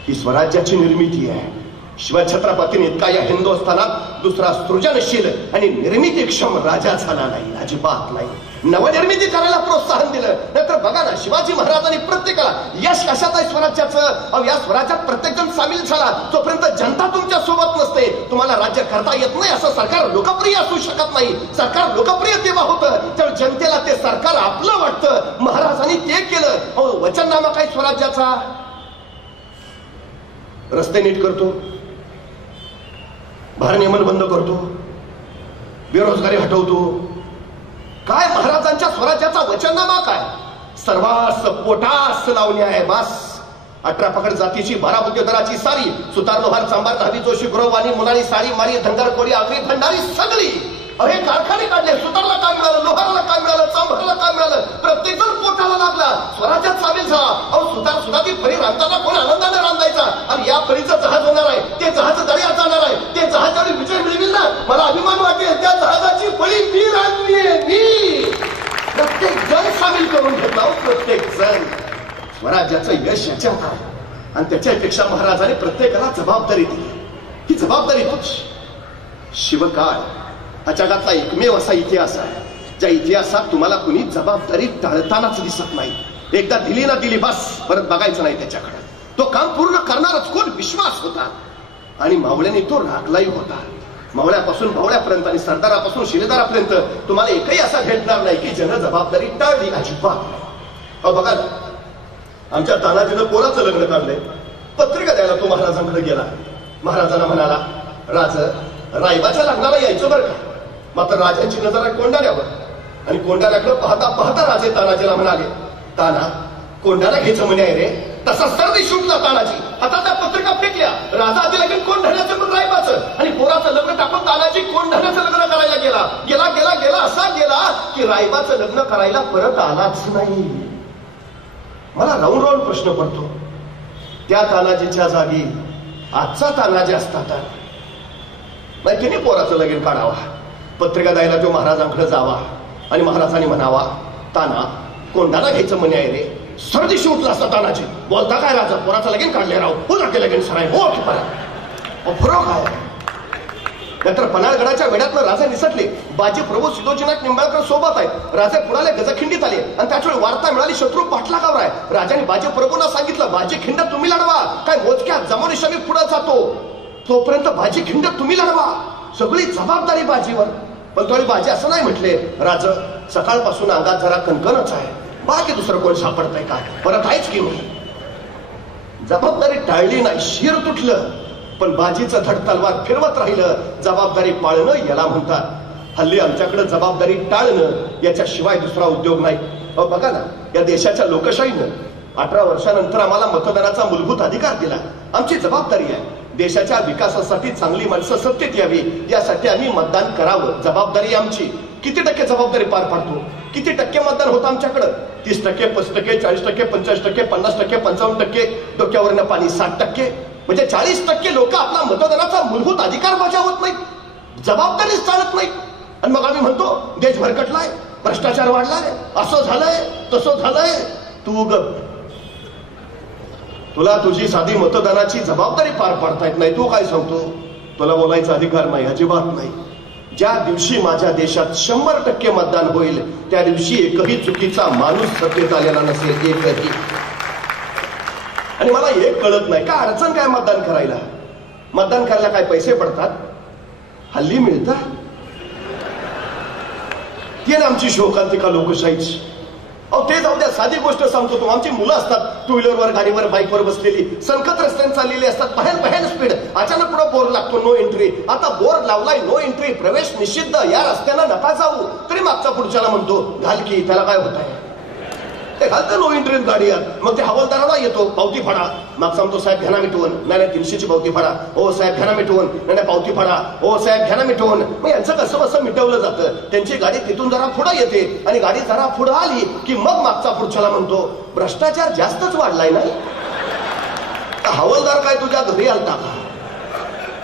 ही स्वराज्याची निर्मिती आहे. शिवछत्रपतीने इतका या हिंदुस्थानात दुसरा सृजनशील आणि निर्मितीक्षम राजा झाला नाही, अजिबात नाही. नवनिर्मिती करायला प्रोत्साहन दिलं. नंतर बघा ना, शिवाजी महाराजांनी प्रत्येकाला यश कशात आहे स्वराज्याचं, या स्वराज्यात प्रत्येक जण सामील झाला. जोपर्यंत जनता तुमच्या सोबत नसते, तुम्हाला राज्य करता येत नाही. असं सरकार लोकप्रिय असू शकत नाही. सरकार लोकप्रिय तेव्हा होतं तर जनतेला ते सरकार आपलं वाटतं. महाराजांनी ते केलं. वचननामा काय स्वराज्याचा? रस्ते नीट करतो, भारनियमन बंद करतो, बेरोजगारी हटवतो. काय महाराजांच्या स्वराज्याचा वचननामा काय? सर्वांस पोटास लावणे आहे बास. 18 पकड जातीची 12 बुद्धिधराची सारी, सुतार लोहार चांबार न्हावी जोशी गुरववाणी मुलाणी साडी मारी धनगर कोळी आगरी भंडारी सगळी. हे कारखाने काढले. सुतारला काय मिळालं, लोहाराला काय मिळालं, चांभाराला काय मिळालं? प्रत्येक जण पोटाला लागला, स्वराज्यात सामील झाला. सुतार सुद्धा ती फरी रांधताना कोण आनंदाने रांधायचा. आणि या फरीचं जहाज होणार आहे, ते जहाज दर्यात जाणार आहे. ते जहाजाने विजय मिळविल ना, मला अभिमान वाटेल. त्या जहाजाची फळी मी रांधली, मी. प्रत्येक जण सामील करून घेतला. प्रत्येक जण. स्वराज्याचं यश याच्यात आहे. आणि त्याच्यापेक्षा महाराजांनी प्रत्येकाला जबाबदारी दिली. ही जबाबदारी तुझी. शिवकाळ हा जगातला एकमेव असा इतिहास आहे ज्या इतिहासात तुम्हाला कुणी जबाबदारी टाळतानाच दिसत नाही. एकदा दिली ना दिली बस, परत बघायचं नाही त्याच्याकडे. तो काम पूर्ण करणारच कोण विश्वास होता. आणि मावळ्याने तो राखलाही होता. मावळ्यापासून भावळ्यापर्यंत आणि सरदारापासून शिलेदारापर्यंत तुम्हाला एकही असा भेटणार नाही की ज्यानं जबाबदारी टाळली. अजिबात. बघा ना, आमच्या तानाजीनं पोराचं लग्न काढलंय. पत्रिका द्यायला तो महाराजांकडे गेला. महाराजांना म्हणाला, राज रायबाच्या लग्नाला यायचं बरं का. मात्र राजांची नजर आहे कोंडाण्यावर. आणि कोंडाण्याकडे पाहता पाहता राजे तानाजीला म्हणाले, ताना कोंडाणा घ्यायचं म्हणे आहे रे. तसा सर्दी सुटला तानाजी. आता त्या पत्रिका फेकल्या. राजा आधी लगेच कोंढाण्याचं पण रायबाचं. आणि पोराचं लग्न टाकून तानाजी कोंढाण्याचं लग्न करायला गेला. गेला गेला गेला असा गेला की रायबाचं लग्न करायला परत आलाच नाही. मला राऊंड राऊंड प्रश्न पडतो, त्या तानाजीच्या जागी आजचा तानाजी असता तर नाही तिने पोराचं लगीन काढावा. पत्रिका द्यायला तो महाराजांकडे जावा आणि महाराजांनी म्हणावा, ताना कोंडाणा घ्यायचं म्हणे आहे रे. सर्दीशी उठला असता तानाजी. बोलता काय राजा, पोराचं लगीन काढले राव, पुन्हा ते लगीन सराय हो की परत. फरक आहे. नंतर पन्हाळगडाच्या वेड्यातनं राजा निसटले. बाजी प्रभू सिद्धोजीनाथ निंबाळकर सोबत आहेत. राजे पुण्याला गजखिंडीत आले आणि त्यावेळी वार्ता मिळाली शत्रू पाठलागावर आहे. राजाने बाजी प्रभूंना सांगितलं, बाजी खिंड तुम्ही लढवा, काय मोजक्या जमानिशा मी पुढे जातो, तोपर्यंत बाजी खिंड तुम्ही लढवा. सगळी जबाबदारी बाजीवर. पण थोडी बाजी असं नाही म्हटले, राज सकाळपासून अंगात जरा कणकणच आहे, बाकी दुसरं कोण सापडतंय का, परत आहेच की नाही. जबाबदारी टाळली नाही, शिर तुटलं, पण बाजीचं धड तलवार फिरवत राहिलं. जबाबदारी पाळणं याला म्हणतात. हल्ली आमच्याकडे जबाबदारी टाळणं याच्याशिवाय दुसरा उद्योग नाही. बघा ना, या देशाच्या लोकशाहीनं 18 वर्षानंतर आम्हाला मतदानाचा मूलभूत अधिकार दिला. आमची जबाबदारी आहे देशाच्या विकासासाठी चांगली माणसं सत्तेत यावी, यासाठी आम्ही मतदान करावं. जबाबदारी आमची. किती टक्के जबाबदारी पार पाडतो? किती टक्के मतदान होतं आमच्याकडं? 30%, 35%, 40%, 45%, 50%, 55%. डोक्यावरनं पाणी 60%. म्हणजे 40% लोक आपला मतदानाचा मूलभूत अधिकार बजावत नाहीत, जबाबदारीच चालत नाही. आणि मग आम्ही म्हणतो देश भरकटलाय, भ्रष्टाचार वाढलाय, असं झालंय तसं झालंय. तू गप. तुला तुझी साधी मतदानाची जबाबदारी पार पाडता येत नाही, तू काय सांगतो? तुला बोलायचा अधिकार नाही, अजिबात नाही. ज्या दिवशी माझ्या देशात 100% मतदान होईल त्या दिवशी एकही चुकीचा माणूस सत्तेत आलेला नसेल, एकही. आणि मला एक कळत नाही, काय अडचण काय मतदान करायला? मतदान करायला काय पैसे पडतात? हल्ली मिळतं ती ना आमची शोकांतिका लोकशाहीची. अहो ते जाऊ द्या, साधी गोष्ट सांगतो तो. आमची मुलं असतात टू व्हीलरवर, गाडीवर, बाईकवर बसलेली, संकट रस्त्याने चाललेली असतात, बाहेर स्पीड, अचानक पुढे बोर्ड लागतो नो एंट्री. आता बोर्ड लावलाय नो एंट्री, प्रवेश निषिद्ध, या रस्त्यानं नका जाऊ, तरी मागचा पुढच्याला म्हणतो घाल की, त्याला काय होत आहे, ते घालतं नो एंट्रीत गाडी. मग ते हवालदाराला येतो, पावती फाडा. मागचा म्हणतो साहेब घ्या ना मिटवून, नाही 300ची पावती फाडा. हो साहेब घ्या ना मिटवून, नाही पावती फाडा. हो साहेब घ्या ना मिटवून. मग यांचं कसं बसं मिटवलं जातं. त्यांची गाडी तिथून जरा पुढे येते आणि गाडी जरा पुढे आली की मग मागचा पुढच्याला म्हणतो भ्रष्टाचार जास्तच वाढलाय नाही. हवालदार काय तुझ्या घरी आलता का?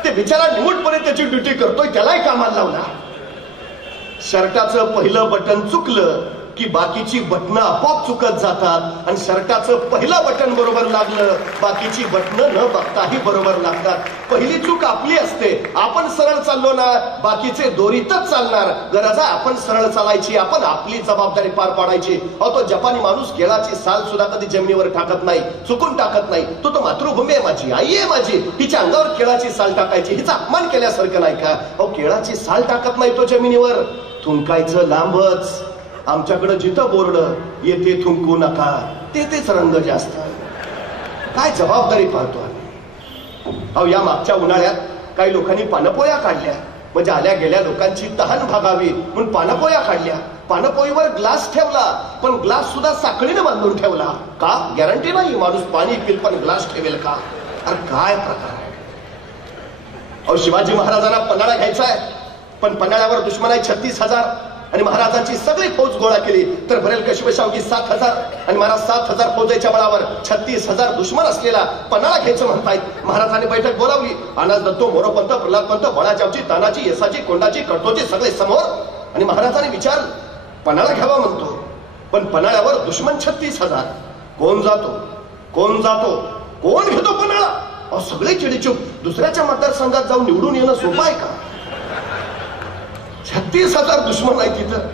ते बिचारा निमूटपणे त्याची ड्युटी करतोय, त्यालाही कामाला लावला. शर्टाचं पहिलं बटन चुकलं की बाकीची बटणं आपोआप चुकत जातात, आणि शर्टाचं पहिलं बटन बरोबर लागलं, बाकीची बटणं न बघताही बरोबर लागतात. पहिली चूक आपली असते, आपण सरळ चाललो ना, बाकीचे दोरीतच चालणार. गरज आहे आपण सरळ चालायची, आपण आपली जबाबदारी पार पाडायची. अहो तो जपानी माणूस केळाची साल सुद्धा कधी जमिनीवर टाकत नाही, चुकून टाकत नाही. तो मातृभूमी आहे माझी, आई आहे माझी, तिच्या अंगावर केळाची साल टाकायची, हिचा अपमान केल्यासारखं नाही का? अहो केळाची साल टाकत नाही तो जमिनीवर, थुंकायचं लांबच. आमच्याकडे जिथं बोर्ड येते थुंकू नका, तेच रंग जास्त. काय जबाबदारी पाहतो आम्ही. अहो या मागच्या उन्हाळ्यात काही लोकांनी पानपोळ्या काढल्या, म्हणजे आल्या गेल्या लोकांची तहान भागावी म्हणून पानपोळ्या काढल्या. पानपोळीवर ग्लास ठेवला, पण ग्लास सुद्धा साखळीने बांधून ठेवला. का? गॅरंटी नाही माणूस पाणी पिल पण ग्लास ठेवेल का? अरे काय प्रकार आहे. अहो शिवाजी महाराजांना पन्हाळा घ्यायचा आहे, पण पन्हाळ्यावर दुश्मन आहे 36,000, आणि महाराजांची सगळी फौज गोळा केली तर भरेल कशिबशावगी 7,000, आणि महाराज 7,000 फौजेच्या बळावर 36,000 दुश्मन असलेला पन्हाळा घ्यायचं म्हणतायत. महाराजांनी बैठक बोलावली. अनाज दत्तो, मोरोपंत, प्रल्हादपंत, बळाचावची, तानाची, यसाची, कोंडाची, कडतोची सगळे समोर, आणि महाराजांनी विचार पन्हाळा घ्यावा म्हणतो, पण पन्हाळ्यावर दुश्मन 36,000. कोण जातो, कोण जातो, कोण घेतो पन्हाळा? अहो सगळे चिडीचूप. दुसऱ्याच्या मतदारसंघात जाऊन निवडून येणं सोपं आहे का? 36,000 दुश्मन आहे तिथं.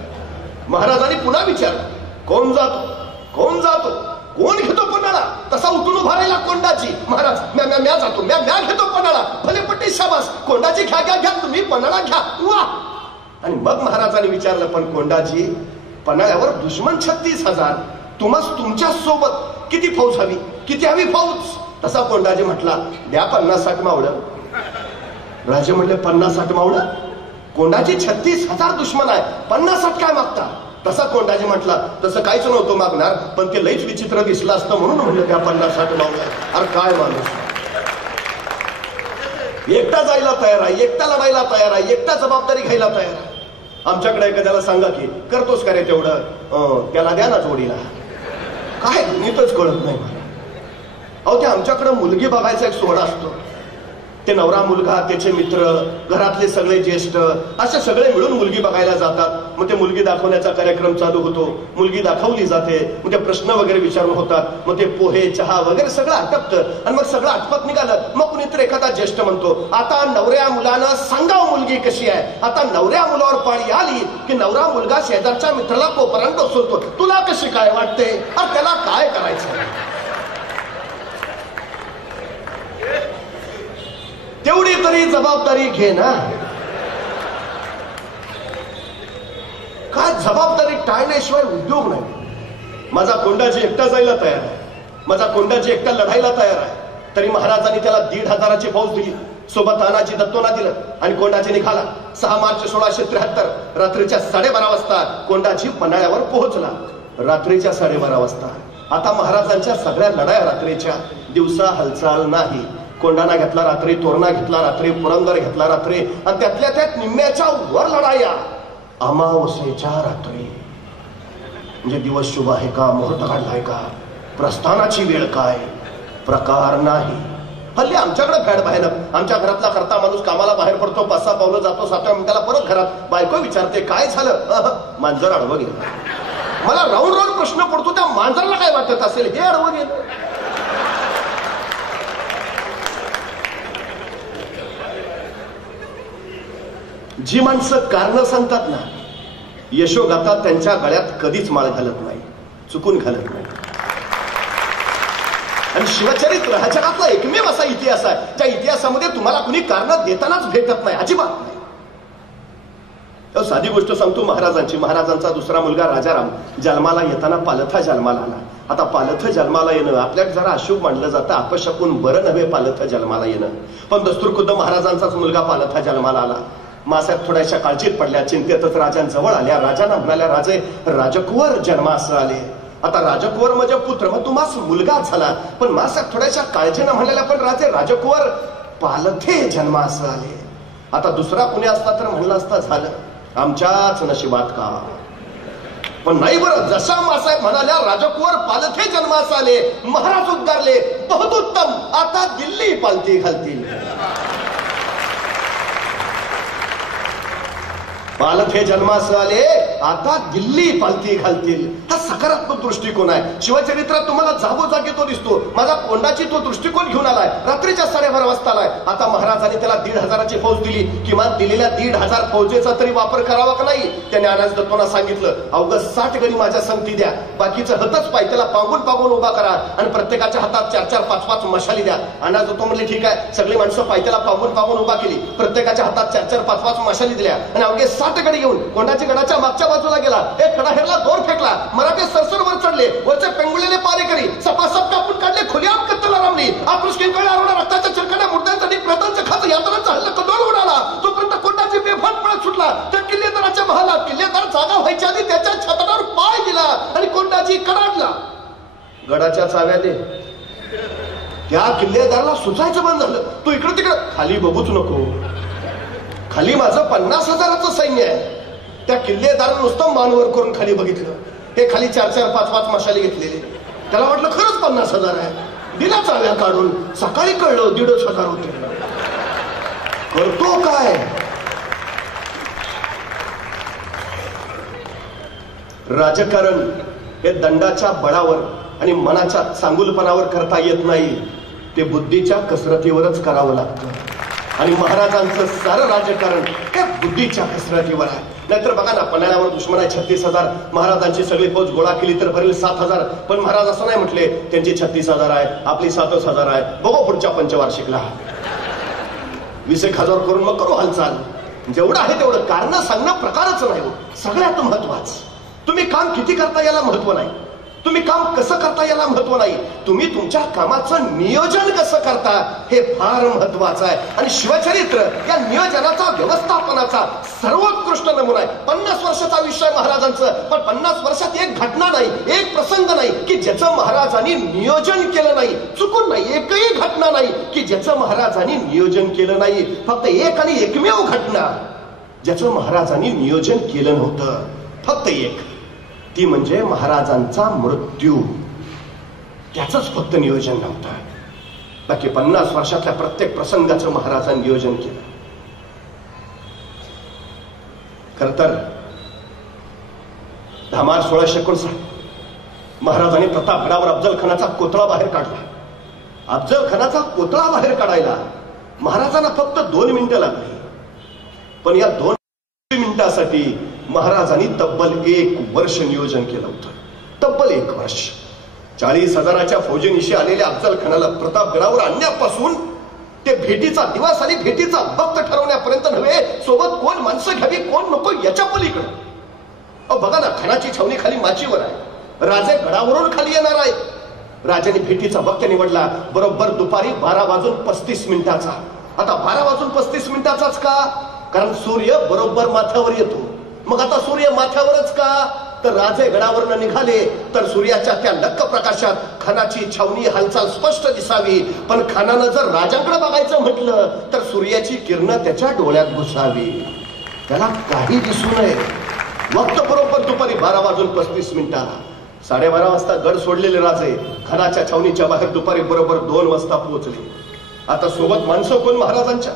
महाराजांनी पुन्हा विचार, कोण जातो, कोण जातो, कोण घेतो पन्हाळा? तसा उठून उभा राहिला कोंडाची. महाराज म्या जातो, म्या घेतो पन्हाळा. भले पट्टी शाबास, कोंडाची घ्या, तुम्ही पन्हाळा घ्या. वा. आणि मग महाराजांनी विचारलं, पण कोंडाजी पन्हाळ्यावर दुश्मन 36,000, तुम्हाला तुमच्या सोबत किती फौज हवी, किती हवी फौज? तसा कोंडाजी म्हटला, द्या 50-60 मावळं. राजे म्हणले 50-60 मावळं? कोंडाची 36,000 दुश्मन आहे, 50-60 काय मागता? तसा कोंडाजी म्हटला, तसं काहीच नव्हतं मागणार, पण ते लईच विचित्र दिसलं असतं म्हणून म्हणलं त्या 50-60 मावळं. अरे काय माणूस, एकटा जायला तयार आहे, एकटा लढायला तयार आहे, एकटा जबाबदारी घ्यायला तयार आहे. आमच्याकडे एखाद्याला सांगा की करतोस का रे तेवढं, त्याला द्या ना जोडीला. काय नीतच कळत नाही मला. अहो ते आमच्याकडे मुलगी बघायचा एक सोहळा असतो. ते नवरा मुलगा, त्याचे मित्र, घरातले सगळे ज्येष्ठ असे सगळे मिळून मुलगी बघायला जातात. मग ते मुलगी दाखवण्याचा कार्यक्रम चालू होतो. मुलगी दाखवली जाते, मग ते प्रश्न वगैरे विचारून होतात. मग ते पोहे, चहा वगैरे सगळं आटपतं, आणि मग सगळं आटपत निघालं. मग कुणीतरी एखादा ज्येष्ठ म्हणतो, आता नवऱ्या मुलानं सांगावं मुलगी कशी आहे. आता नवऱ्या मुलावर पाळी आली की नवरा मुलगा शेजारच्या मित्राला कोपरान बसवतो, तुला कशी काय वाटते, त्याला काय करायचं? तेवढी तरी जबाबदारी घे ना. काय जबाबदारी टाळण्याशिवाय उद्योग नाही. माझा कोंडाजी एकटा जायला तयार आहे, माझा कोंडाजी एकटा लढायला तयार आहे. तरी महाराजांनी त्याला 1,500ची फौज दिली, सोबत तानाजी दत्तोना दिलं, आणि कोंडाजी निघाला. 6 मार्च 1673 रात्रीच्या 12:30 वाजता कोंडाजी पन्हाळ्यावर पोहोचला. रात्रीच्या 12:30 वाजता. आता महाराजांच्या सगळ्या लढाया रात्रीच्या, दिवसा हालचाल नाही. कोंडाणा घेतला रात्री, तोरणा घेतला रात्री, पुरंदर घेतला रात्री, आणि त्यातल्या त्यात निम्म्याच्या वर लढाया अमावस्येच्या रात्री. म्हणजे दिवस शुभ आहे का, मुहूर्त काढलाय का, प्रस्थानाची वेळ काय, प्रकार नाही. हल्ली आमच्याकडे फॅड बाहेर. आमच्या घरातला करता माणूस कामाला बाहेर पडतो, 5-6 पावलं जातो, 7व्या मिनिटाला परत घरात. बायको विचारते काय झालं, मांजर आडवं गेलं. मला राऊंड प्रश्न पडतो, त्या मांजराला काय वाटत असेल, हे आडवं गेलं. जी माणसं कारण सांगतात ना, यशोगाथा त्यांच्या गळ्यात कधीच माळ घालत नाही, चुकून घालत नाही. आणि शिवचरित्र हा जगातला एकमेव असा इतिहास आहे ज्या इतिहासामध्ये तुम्हाला कुणी कारण देतानाच भेटत नाही, अजिबात नाही. साधी गोष्ट सांगतो महाराजांची. महाराजांचा दुसरा मुलगा राजाराम जन्माला येताना पालथा जन्माला आला. आता पालथ जन्माला येणं आपल्याला जरा अशुभ मानलं जातं, अपशकून बरं नव्हे पालथ जन्माला येणं. पण दस्तूर खुद्द महाराजांचाच मुलगा पालथा जन्माला आला. मासाहेब थोड्याशा काळजीत पडल्या, चिंतेतच राजांजवळ आल्या. राजांना म्हणाल्या, राजे राजकुवर जन्मास आले. आता राजकुवर म्हणजे पुत्र, मग तुम्हास मुलगा झाला. पण मासाहेब थोड्याशा काळजीनं म्हणाल्या, पण राजे राजकुवर पालथे जन्मास आले. आता दुसरा कुणी असता तर म्हणलं असता झालं आमच्याच नशिबात का. पण नाही बरं, जशा मासाहेब म्हणाल्या राजकुवर पालथे जन्मास आले, महाराज उद्गारले, बहुत उत्तम, आता दिल्ली पालथी घालतील. पालथे जन्मास आले, आता दिल्ली पालथी घालतील. हा सकारात्मक दृष्टिकोन आहे. शिवचरित्रात तुम्हाला जागोजागी तो दिसतो. माझा कोंडाची तो दृष्टिकोन घेऊन आलाय. रात्रीच्या 12:30 वाजता आलाय. आता महाराजांनी त्याला 1,500ची फौज दिली. किमान दिलेल्या 1,500 फौजेचा तरी वापर करावा का नाही. त्याने अनाज दत्तोंना सांगितलं, अवघं 60 गडी माझ्या संगती द्या, बाकीचं हतच पाय त्याला पांगून पांगून उभा करा आणि प्रत्येकाच्या हातात 4-4, 5-5 मशाली द्या. अनाज दत्तो म्हणले, ठीक आहे. सगळी माणसं पायथ्याला पांगून पांगून उभा केली. प्रत्येकाच्या हातात 4-4, 5-5 मशाली दिल्या आणि अवघे 60 गडी घेऊन कोंडाच्या गडाच्या मागच्या बाजूला गेला. एक कडा हेरला, दोर फेकला. मराठे सरसर वर चढले. वरचे पेंगुलेले पारेकरी सपासप कापून काढले. खुलेआम कत्तला रमली. आकृष्कीन कळला आरोडा, रक्ताच्या चिरकाड्या मुर्द्यांसाठी प्रतांचं खात यात्रांचा हल्ला कदोल उडाला. तोपर्यंत कोंडाची बेफान पळत सुटला. त्या किल्लेदाराच्या महालात किल्लेदार जागा व्हायच्या आधी त्याच्या छतावर पाय दिला आणि कोंडाची कडाडला. गडाच्या चाव्या दे. त्या किल्लेदाराला सुचायचं बंद झालं. तू इकडे तिकडे खाली बघूच नको. खाली माझं 50,000चं सैन्य आहे. त्या किल्लेदारानं नुसतं मानवर करून खाली बघितलं. हे खाली 4-4, 5-5 मशाली घेतलेले. त्याला वाटलं खरंच 50,000 आहे. दिला चाव्या काढून. सकाळी कळलं 1,500 होते. करतो काय. राजकारण हे दंडाच्या बळावर आणि मनाच्या चांगुलपणावर करता येत नाही. ते बुद्धीच्या कसरतीवरच करावं लागतं. आणि महाराजांचं सारं राजकारण हे बुद्धीच्या कसरतीवर आहे. नाहीतर बघा ना, पन्हाळ्यावर दुश्मन आहे 36,000. महाराजांची सगळी फौज गोळा केली तर भरेल 7,000. पण महाराज असं नाही म्हटले, त्यांची 36,000 आहे, आपली 7,000 आहे. बघू पुढच्या पंचवार्षिकला 20,000 करून मग करू हालचाल. जेवढं आहे तेवढं. कारण सांगणं प्रकारच नाही. सगळ्यात महत्वाचं तुम्ही काम किती करता याला महत्व नाही. तुम्ही काम कसं करता याला महत्व नाही. तुम्ही तुमच्या कामाचं नियोजन कसं करता हे फार महत्वाचं आहे. आणि शिवचरित्र या नियोजनाचा, व्यवस्थापनाचा सर्वोत्कृष्ट नमुना आहे. 50 वर्षाचं आयुष्य आहे महाराजांचं. पण 50 वर्षात एक घटना नाही, एक प्रसंग नाही की ज्याचं महाराजांनी नियोजन केलं नाही. चुकून नाही, एकही घटना नाही की ज्याचं महाराजांनी नियोजन केलं नाही. फक्त एक आणि एकमेव घटना ज्याचं महाराजांनी नियोजन केलं नव्हतं. फक्त एक, ती म्हणजे महाराजांचा मृत्यू. त्याचंच फक्त नियोजन नव्हतं. बाकी 50 वर्षातल्या प्रत्येक प्रसंगाचं महाराजांनी नियोजन केलं. खर तर 10 मार्च 1659 महाराजांनी प्रतापगडावर अफजल खानाचा कोतळा बाहेर काढला. अफजल खानाचा कोतळा बाहेर काढायला महाराजांना फक्त 2 मिनिटं लागली. पण या 2 मिनिटासाठी महाराजांनी तब्बल 1 वर्ष नियोजन केलं होतं. तब्बल 1 वर्ष. 40,000च्या फौजेनिशी आलेल्या अफजल खानाला प्रतापगडावर आणण्यापासून ते भेटीचा दिवस आणि भेटीचा वक्त ठरवण्यापर्यंत नव्हे, सोबत कोण माणसं घ्यावी कोण नको याच्या पलीकडे. बघा ना, खानाची छावणी खाली माचीवर आहे. राजे गडावरून खाली येणार आहे. राजाने भेटीचा वक्त निवडला बरोबर दुपारी 12:35. आता 12:35 का? कारण सूर्य बरोबर माथ्यावर येतो. मग आता सूर्य माथ्यावरच का? तर राजे गडावरनं निघाले तर सूर्याच्या त्या लक्क प्रकाशात खानाची छावणी हालचाल स्पष्ट दिसावी. पण खानानं जर राजांकडे बघायचं म्हटलं तर सूर्याची किरणं त्याच्या डोळ्यात घुसावी. त्याला काही दिसू नये. वक्त बरोबर दुपारी 12:35. 12:30 वाजता गड सोडलेले राजे खानाच्या छावणीच्या बाहेर दुपारी बरोबर 2 वाजता पोहोचले. आता सोबत माणसं कोण महाराजांच्या?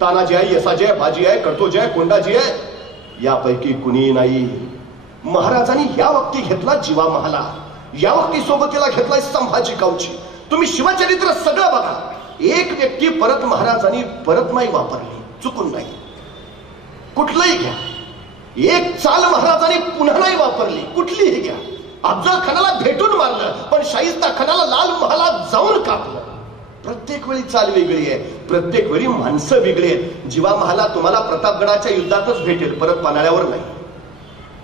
तानाजी आहे, यसाजी आहे, बाजी आहे, कडतोजी आहे, कोंडाजी आहे. यापैकी कुणी नाही. महाराजांनी या वक्ती घेतला जीवा महाला. या वक्ती सोबतीला घेतलाय संभाजी गावची. तुम्ही शिवचरित्र सगळं बघा. एक व्यक्ती परत महाराजांनी परत नाही वापरली. चुकून नाही. कुठलंही घ्या. एक चाल महाराजांनी पुन्हा नाही वापरली. कुठलीही घ्या. अफजल खानाला भेटून मारलं पण शाहिस्ता खानाला लाल महालात जाऊन कापलं. प्रत्येक वेळी चाल वेगळी आहे, प्रत्येक वेळी माणसं वेगळी आहेत. जीवा महाला तुम्हाला प्रतापगडाच्या युद्धातच भेटेल, परत पन्हाळ्यावर नाही.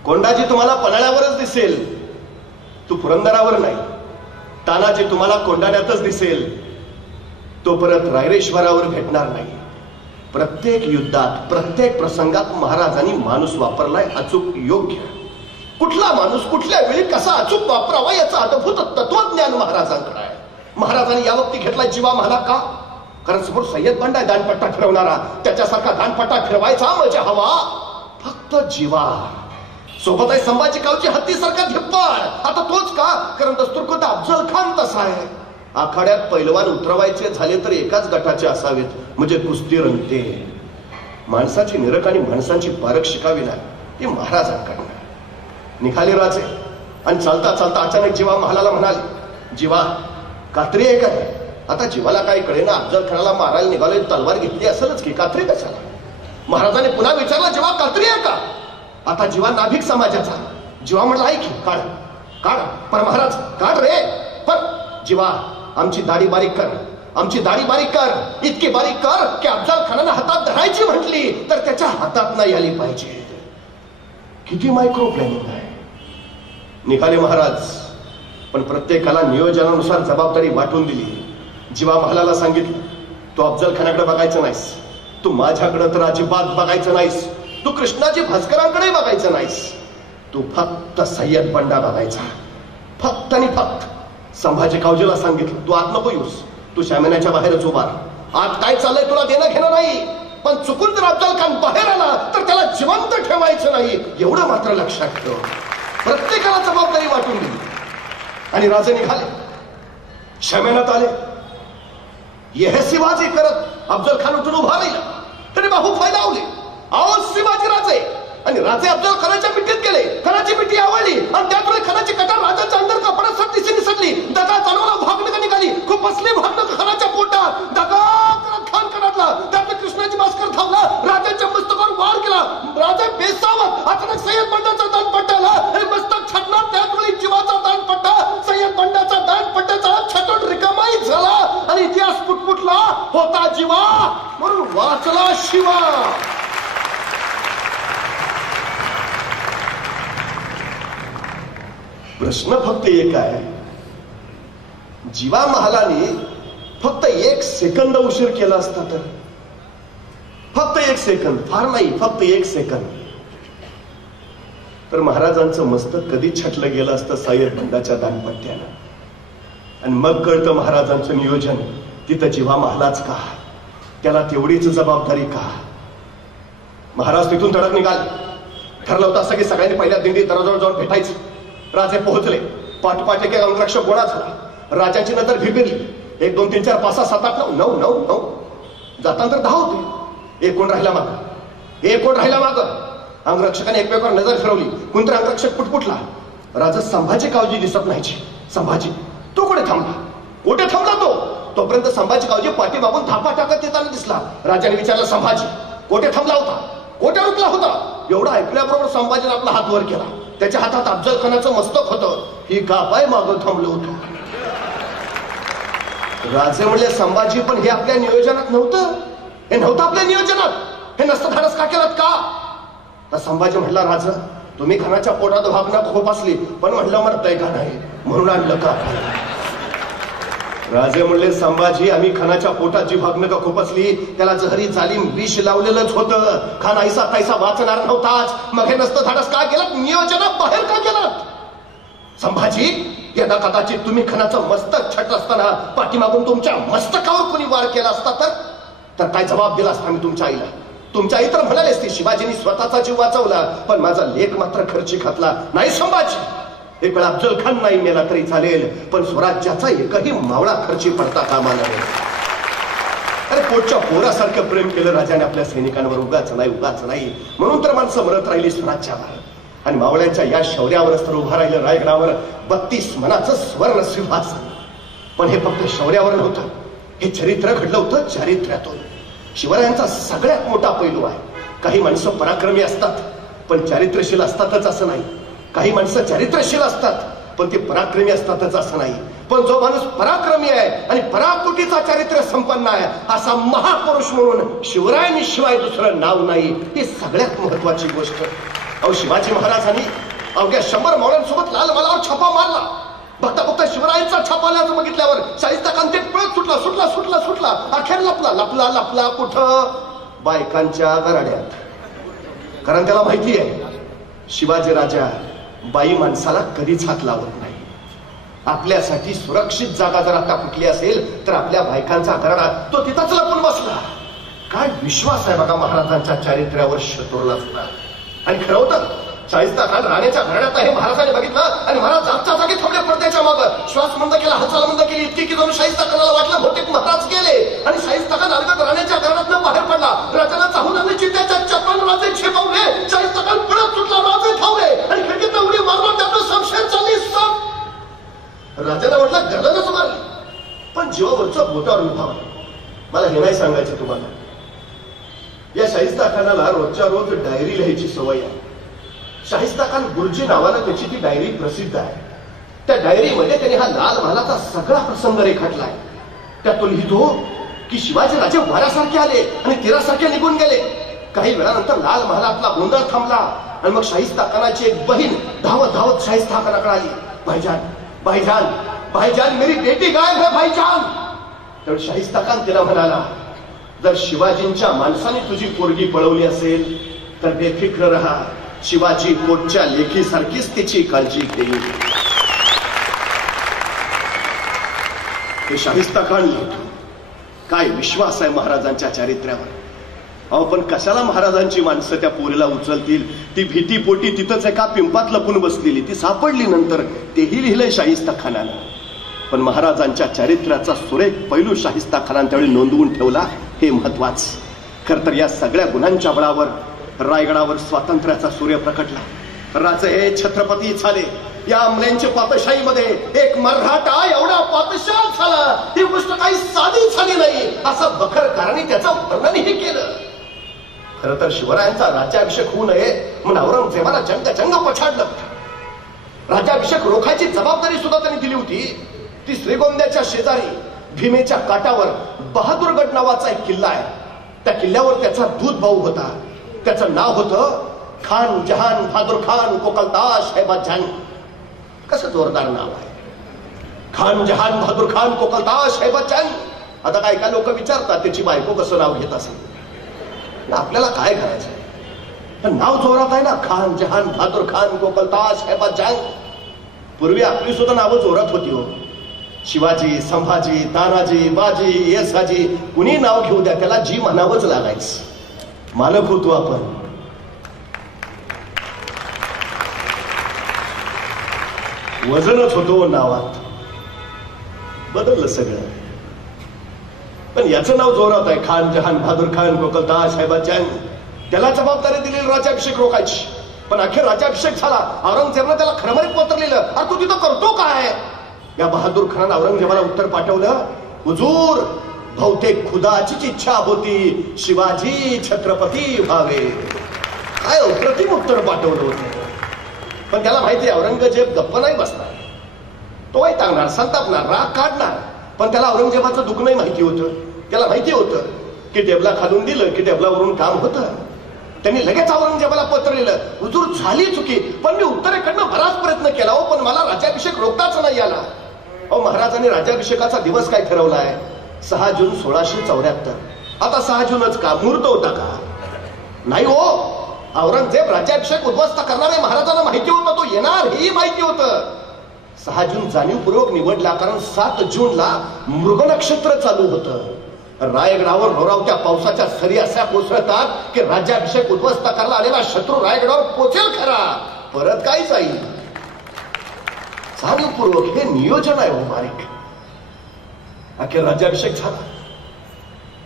कोंडाजी तुम्हाला पन्हाळ्यावरच दिसेल, तू पुरंदरावर नाही. तानाजी तुम्हाला कोंडाण्यातच दिसेल, तो परत रायरेश्वरावर भेटणार नाही. प्रत्येक युद्धात, प्रत्येक प्रसंगात महाराजांनी माणूस वापरलाय अचूक योग्य. कुठला माणूस कुठल्या वेळी कसा अचूक वापरावा याचं अद्भुत तत्वज्ञान महाराजांकडे आहे. महाराजांनी या वक्ती घेतला जीवा महाला का? कारण समोर सय्यद बंड आहे दानपट्टा फिरवणारा, त्याच्यासारखा दानपट्टा फिरवायचा म्हणजे हवा फक्त जीवा. सोबत आहे संभाजी गावची हत्तीसारखा धिप्पाड. आता तोच का? कारण दस्तूरखुद्द अफजल खान तसा आहे. आखाड्यात पैलवान उतरवायचे झाले तर एकाच गटाचे असावेत, म्हणजे कुस्ती रंगते. माणसाची निरख आणि माणसांची पारख शिकावी ना, हे महाराजांकडनं. निघाले राजे आणि चालता चालता अचानक जीवा महालाला म्हणाले, जीवा कात्री आहे काय? आता जीवाला काही कळेना, अफजल खानाला मारायला निघाले, तलवार घेतली असेलच की, कात्री कशाला? महाराजांनी पुन्हा विचारला, जीवा कात्री आहे का? आता जीवा नाभिक समाजाचा. जीवा म्हणला, ऐक काढ काढ. पण महाराज काढ रे. पण जीवा आमची दाढी बारीक कर, आमची दाढी बारीक कर, इतकी बारीक कर की अफजल खानानं हातात धरायची म्हटली तर त्याच्या हातात नाही आली पाहिजे. किती मायक्रो प्लॅनिंग आहे. निघाले महाराज, पण प्रत्येकाला नियोजनानुसार जबाबदारी वाटून दिली. जीवा महालाला सांगितलं, तू अफजल खानाकडे बघायचं नाहीस, तू माझ्याकडे तर अजिबात बघायचं नाहीस, तू कृष्णाजी भास्करांकडे बघायचं नाहीस, तू फक्त सय्यद बंडा बघायचा, फक्त आणि फक्त. संभाजी कावजीला सांगितलं, तू आत नको येऊस, तू शामियानाच्या बाहेरच उभा. आत काय चाललंय तुला देणं घेणं नाही, पण चुकून जर अफजल खान बाहेर आला तर त्याला जिवंत ठेवायचं नाही, एवढं मात्र लक्षात ठेव. प्रत्येकाला जबाबदारी वाटून दिली आणि राजे निघाले. शामियानात आले. यह शिवाजी करत अफजल खान उठून उभा राहिला. तरी बाहू फायदावले, आहो शिवाजी राजे. आणि राजे अफजल खानाच्या पिठीत गेले. खानाची पिठी आवडली आणि त्यामुळे खानाची कटार राजाच्या अंदर कपड्यात सरतीशी निसटली. दगा चालवला, भागणं निघाली, खूप असली भागणं खानाच्या पोटात. दगा करत खान कडातला. त्यातलं कृष्णाजी भास्कर थांबला, राजाच्या मस्तकावर वार केला. राजा बेसावत अचानक सय्यद बंडाचा दानपट्टा आला आणि मस्तक छाटला. त्याचवेळी जीवाचा दानपट्टा सय्यद बंडाचा दानपट्ट्याचा छटून रिकामाही झाला आणि इतिहास पुटपुटला. होता जीवा म्हणून वाचला शिवा. प्रश्न फक्त एक आहे, जीवा महालाने फक्त 1 सेकंद उशीर केला असता तर, फक्त 1 सेकंद, फार नाही, फक्त 1 सेकंद, तर महाराजांचं मस्तक कधी छटलं गेलं असतं सय्यद बंडाच्या दानपट्ट्यानं. आणि मग कळतं महाराजांचं नियोजन तिथं जीवा महालाच का, त्याला तेवढीच जबाबदारी का. महाराज तिथून धडक निघाले. ठरलं होतं असं की सगळ्यांनी पहिल्या दिंडी दरवाजावर जाऊन भेटायचं. राजे पोहोचले. पाठपाठ एक अंगरक्षक गोळा झाला. राजाची नजर भिरभिरली. 1 2 3 4 5 6 7 8 9 9 9 जाताना तर 10 होते. एक कोण राहिला मागं, एक कोण राहिला मागं. अंगरक्षकाने एकमेकावर नजर फिरवली. कोणतरी अंगरक्षक पुटपुटला. राजा संभाजी कावजी दिसत नाहीची. संभाजी तो कुठे थांबला, कुठे थांबला तो? तोपर्यंत संभाजी कावजी पाठीमागून थापा टाकत येताना दिसला. राजाने विचारलं, संभाजी कुठे थांबला होता, कुठे रुकला होता? एवढं ऐकल्याबरोबर संभाजीने आपला हात वर केला. त्याच्या हातात अफजल खानाचं मस्तक होतं. ही कापाय मागं थांबलो होतो. राजे म्हणले, संभाजी पण हे आपल्या नियोजनात नव्हतं, हे नव्हतं आपल्या नियोजनात, हे नसतं धाडस का केलं का? तर संभाजी म्हणला, राजा तुम्ही खानाच्या पोटात भागणं खूप असली, पण म्हणलं मरतय का नाही म्हणून आणलं का? राजे म्हणले, संभाजी आम्ही खानाच्या पोटात जी भागणं का खूप असली त्याला जहरी जालीम विष लावलेलंच होतं. खान ऐसा तैसा वाचणार नव्हताच. मग हे नसतं धाडस का केलं, नियोजनात बाहेर का केलं? संभाजी यदा कदाचित तुम्ही खानाचं मस्तक छट असताना पाठीमागून तुमच्या मस्तकावर कोणी वार केला असता तर काय जबाब दिला असता मी तुमच्या आईला? तुमच्या आई तर म्हणाले असते, शिवाजींनी स्वतःचा जीव वाचवला पण माझा लेख मात्र खर्ची घातला नाही. संभाजी एक वेळा अफजल खान नाही मेला तरी चालेल, पण स्वराज्याचा एकही मावळा खर्ची पडता कामा नये. अरे पोटच्या पोरासारखं प्रेम केलं राजाने आपल्या सैनिकांवर. उगाच नाही म्हणून तर माणसं मरत राहिली स्वराज्यावर. आणि मावळ्यांच्या या शौर्यावरच तर उभा राहिलं रायगडावर 32 मनाचं स्वर्ण सिंहासन. पण हे फक्त शौर्यावर नव्हतं, हे चरित्र घडलं होतं चारित्र्यातून. शिवरायांचा सगळ्यात मोठा पैलू आहे. काही माणसं पराक्रमी असतात पण चारित्र्यशील असतातच असं नाही. काही माणसं चारित्र्यशील असतात पण ते पराक्रमी असतातच असं नाही. पण जो माणूस पराक्रमी आहे आणि पराकोटीचा चारित्र्य संपन्न आहे असा महापुरुष म्हणून शिवरायांनी शिवाय दुसरं नाव नाही, ही सगळ्यात महत्वाची गोष्ट. अहो शिवाजी महाराजांनी अवघ्या 100 मावळ्यांसोबत लाल महालावर छापा मारला. बघता बघता शिवरायांचा छापा आल्याचं बघितल्यावर शाहिस्ता खान ते पळत सुटला सुटला सुटला सुटला अखेर लपला लपला लपला कुठं? बायकांच्या गराड्यात. कारण त्याला माहिती आहे शिवाजी राजा बाई माणसाला कधीच हात लावत नाही. आपल्यासाठी सुरक्षित जागा जर आता कुठली असेल तर आपल्या बायकांचा गराडा तो तिथंच लपून बसला. काय विश्वास आहे बघा महाराजांच्या चारित्र्यावर शत्रूला. आणि खरं होतं शाहिस्ता खान राण्याच्या घराण्यात आहे महाराजांनी बघितलं आणि महाराज जागच्या जागी थांबले पडद्याच्या मागं. श्वास मंद केला, हालचाल मंद केली इतकी की जाऊन शाहिस्ता खानाला वाटलं बहुतेक महाराज गेले आणि शाहिस्ता खान अलगद राण्याच्या घराण्यातून बाहेर पडला. राजाला चाहून आणि चित्त्याच्या चप्पल राजे छेपावले. शाहिस्ता खान पळत सुटला, राजे धावले आणि खिडकीत उडी मारला. त्यातून शमशेर चालली सब. राजाला वाटलं गर्दनच मारली, पण जीवावरचं बोटावर उभा. मला हे नाही सांगायचं तुम्हाला, या शाहिस्ता खानाला रोजच्या रोज डायरी लिहायची सवय आहे. शाहिस्ता खान गुरुजी नावानं त्याची ती डायरी प्रसिद्ध आहे. त्या डायरीमध्ये त्याने हा लाल महालाचा सगळा प्रसंग रेखाटलाय. त्यात तो लिहितो की शिवाजी राजे वाऱ्यासारखे आले आणि तीरासारखे निघून गेले. काही वेळानंतर लाल महालातला गोंधळ थांबला आणि मग शाहिस्ता खानाची एक बहीण धावत धावत शाहिस्ता खानाकडे आली. भाईजान भाईजान भाईजान मेरी बेटी गायब है भाईजान. तर शाहिस्ता खान तिला म्हणाला, जर शिवाजींच्या माणसाने तुझी पोरगी पळवली असेल तर बेफिक्र रहा, शिवाजी पोटच्या लेखीसारखीच तिची काळजी घेईल. हे शाहिस्ता खान लिहितो. काय विश्वास आहे महाराजांच्या चारित्र्यावर. अहो पण कशाला महाराजांची माणसं त्या पोरीला उचलतील? ती भीतीपोटी तिथंच एका पिंपात लपून बसलेली, ती सापडली नंतर. तेही लिहिलंय शाहिस्ता खानानं. पण महाराजांच्या चारित्र्याचा सुरेख पैलू शाहिस्ता खानानं त्यावेळी नोंदवून ठेवला, हे महत्वाचं. खर तर या सगळ्या गुन्ह्यांच्या बळावर रायगडावर स्वातंत्र्याचा सूर्य प्रकटला. राजे हे छत्रपती झाले. या अंमल्यांच्या पातशाहीमध्ये एक मराठा एवढा पातशाह झाला, ही गोष्ट काही साधी झाली नाही असं बखरकारांनी त्याचं वर्णनही केलं. खरं तर शिवरायांचा राज्याभिषेक होऊ नये म्हणून औरंगजेबाला जंग पछाडलं. राज्याभिषेक रोखायची जबाबदारी सुद्धा त्यांनी दिली होती. ती श्रीगोंद्याच्या शेजारी भीमेच्या काठावर बहादूरगड नावाचा एक किल्ला आहे. त्या किल्ल्यावर त्याचा दूध भाऊ होता. त्याचं नाव होतं खान जहान बहादूर खान कोकलताश हैबत जंग. कसं जोरदार नाव आहे, खान जहान बहादूर खान कोकलताश हैबत जंग. आता काय काय लोक विचारतात त्याची बायको कसं नाव घेत असेल. आपल्याला काय करायचंय, पण नाव जोरात आहे ना, खान जहान बहादूर खान कोकलताश हैबत जंग. पूर्वी आपली सुद्धा नावं जोरात होती हो. शिवाजी, संभाजी, तानाजी, बाजी, येसाजी, कुणी नाव घेऊ द्या त्याला जी म्हणावंच लागायचं. मालक होतो आपण. वजनच होतो नावात. बदललं सगळं. पण याचं नाव जोरात आहे, खान जहान बहादूर खान कोकलताश हैबत जंग. त्याला जबाबदारी दिलेली राज्याभिषेक रोखायची. पण अखेर राज्याभिषेक झाला. औरंगजेबाने त्याला खरमरीत पत्र लिहिलं, अरे तू तिथं करतो काय? या बहादूर खानानं औरंगजेबाला उत्तर पाठवलं, हुजूर बहुतेक खुदाचीच इच्छा होती शिवाजी छत्रपती व्हावे. काय अप्रतिम उत्तर पाठवलं होतं. पण त्याला माहिती आहे औरंगजेब गप्प नाही बसणार. तो वैतागणार, संतापणार, राग काढणार. पण त्याला औरंगजेबाचं दुःख नाही माहिती होतं. त्याला माहिती होतं की टेबला खालून दिलं की टेबलावरून काम होतं. त्यांनी लगेच औरंगजेबाला पत्र लिहिलं, हुजूर झाली चुकी, पण मी उत्तरेकडनं बराच प्रयत्न केला हो, पण मला राज्याभिषेक रोखताच नाही आला. अहो महाराजांनी राज्याभिषेकाचा दिवस काय ठरवलाय? 6 जून 1674. आता 6 जूनच का? मुहूर्त होता का? नाही हो. औरंगजेब राज्याभिषेक उद्ध्वस्त करणार आहे महाराजांना माहिती होतं. तो येणार हेही माहिती होतं. 6 जून जाणीवपूर्वक निवडला कारण 7 जूनला मृग नक्षत्र चालू होतं. रायगडावर रोरावत्या पावसाच्या सरी अशा कोसळतात की राज्याभिषेक उद्ध्वस्त करायला आलेला शत्रू रायगडावर पोचेल खरा, परत काय जाईल. जाणीवपूर्वक हे नियोजन आहे हो बारीक. अखेर राज्याभिषेक झाला.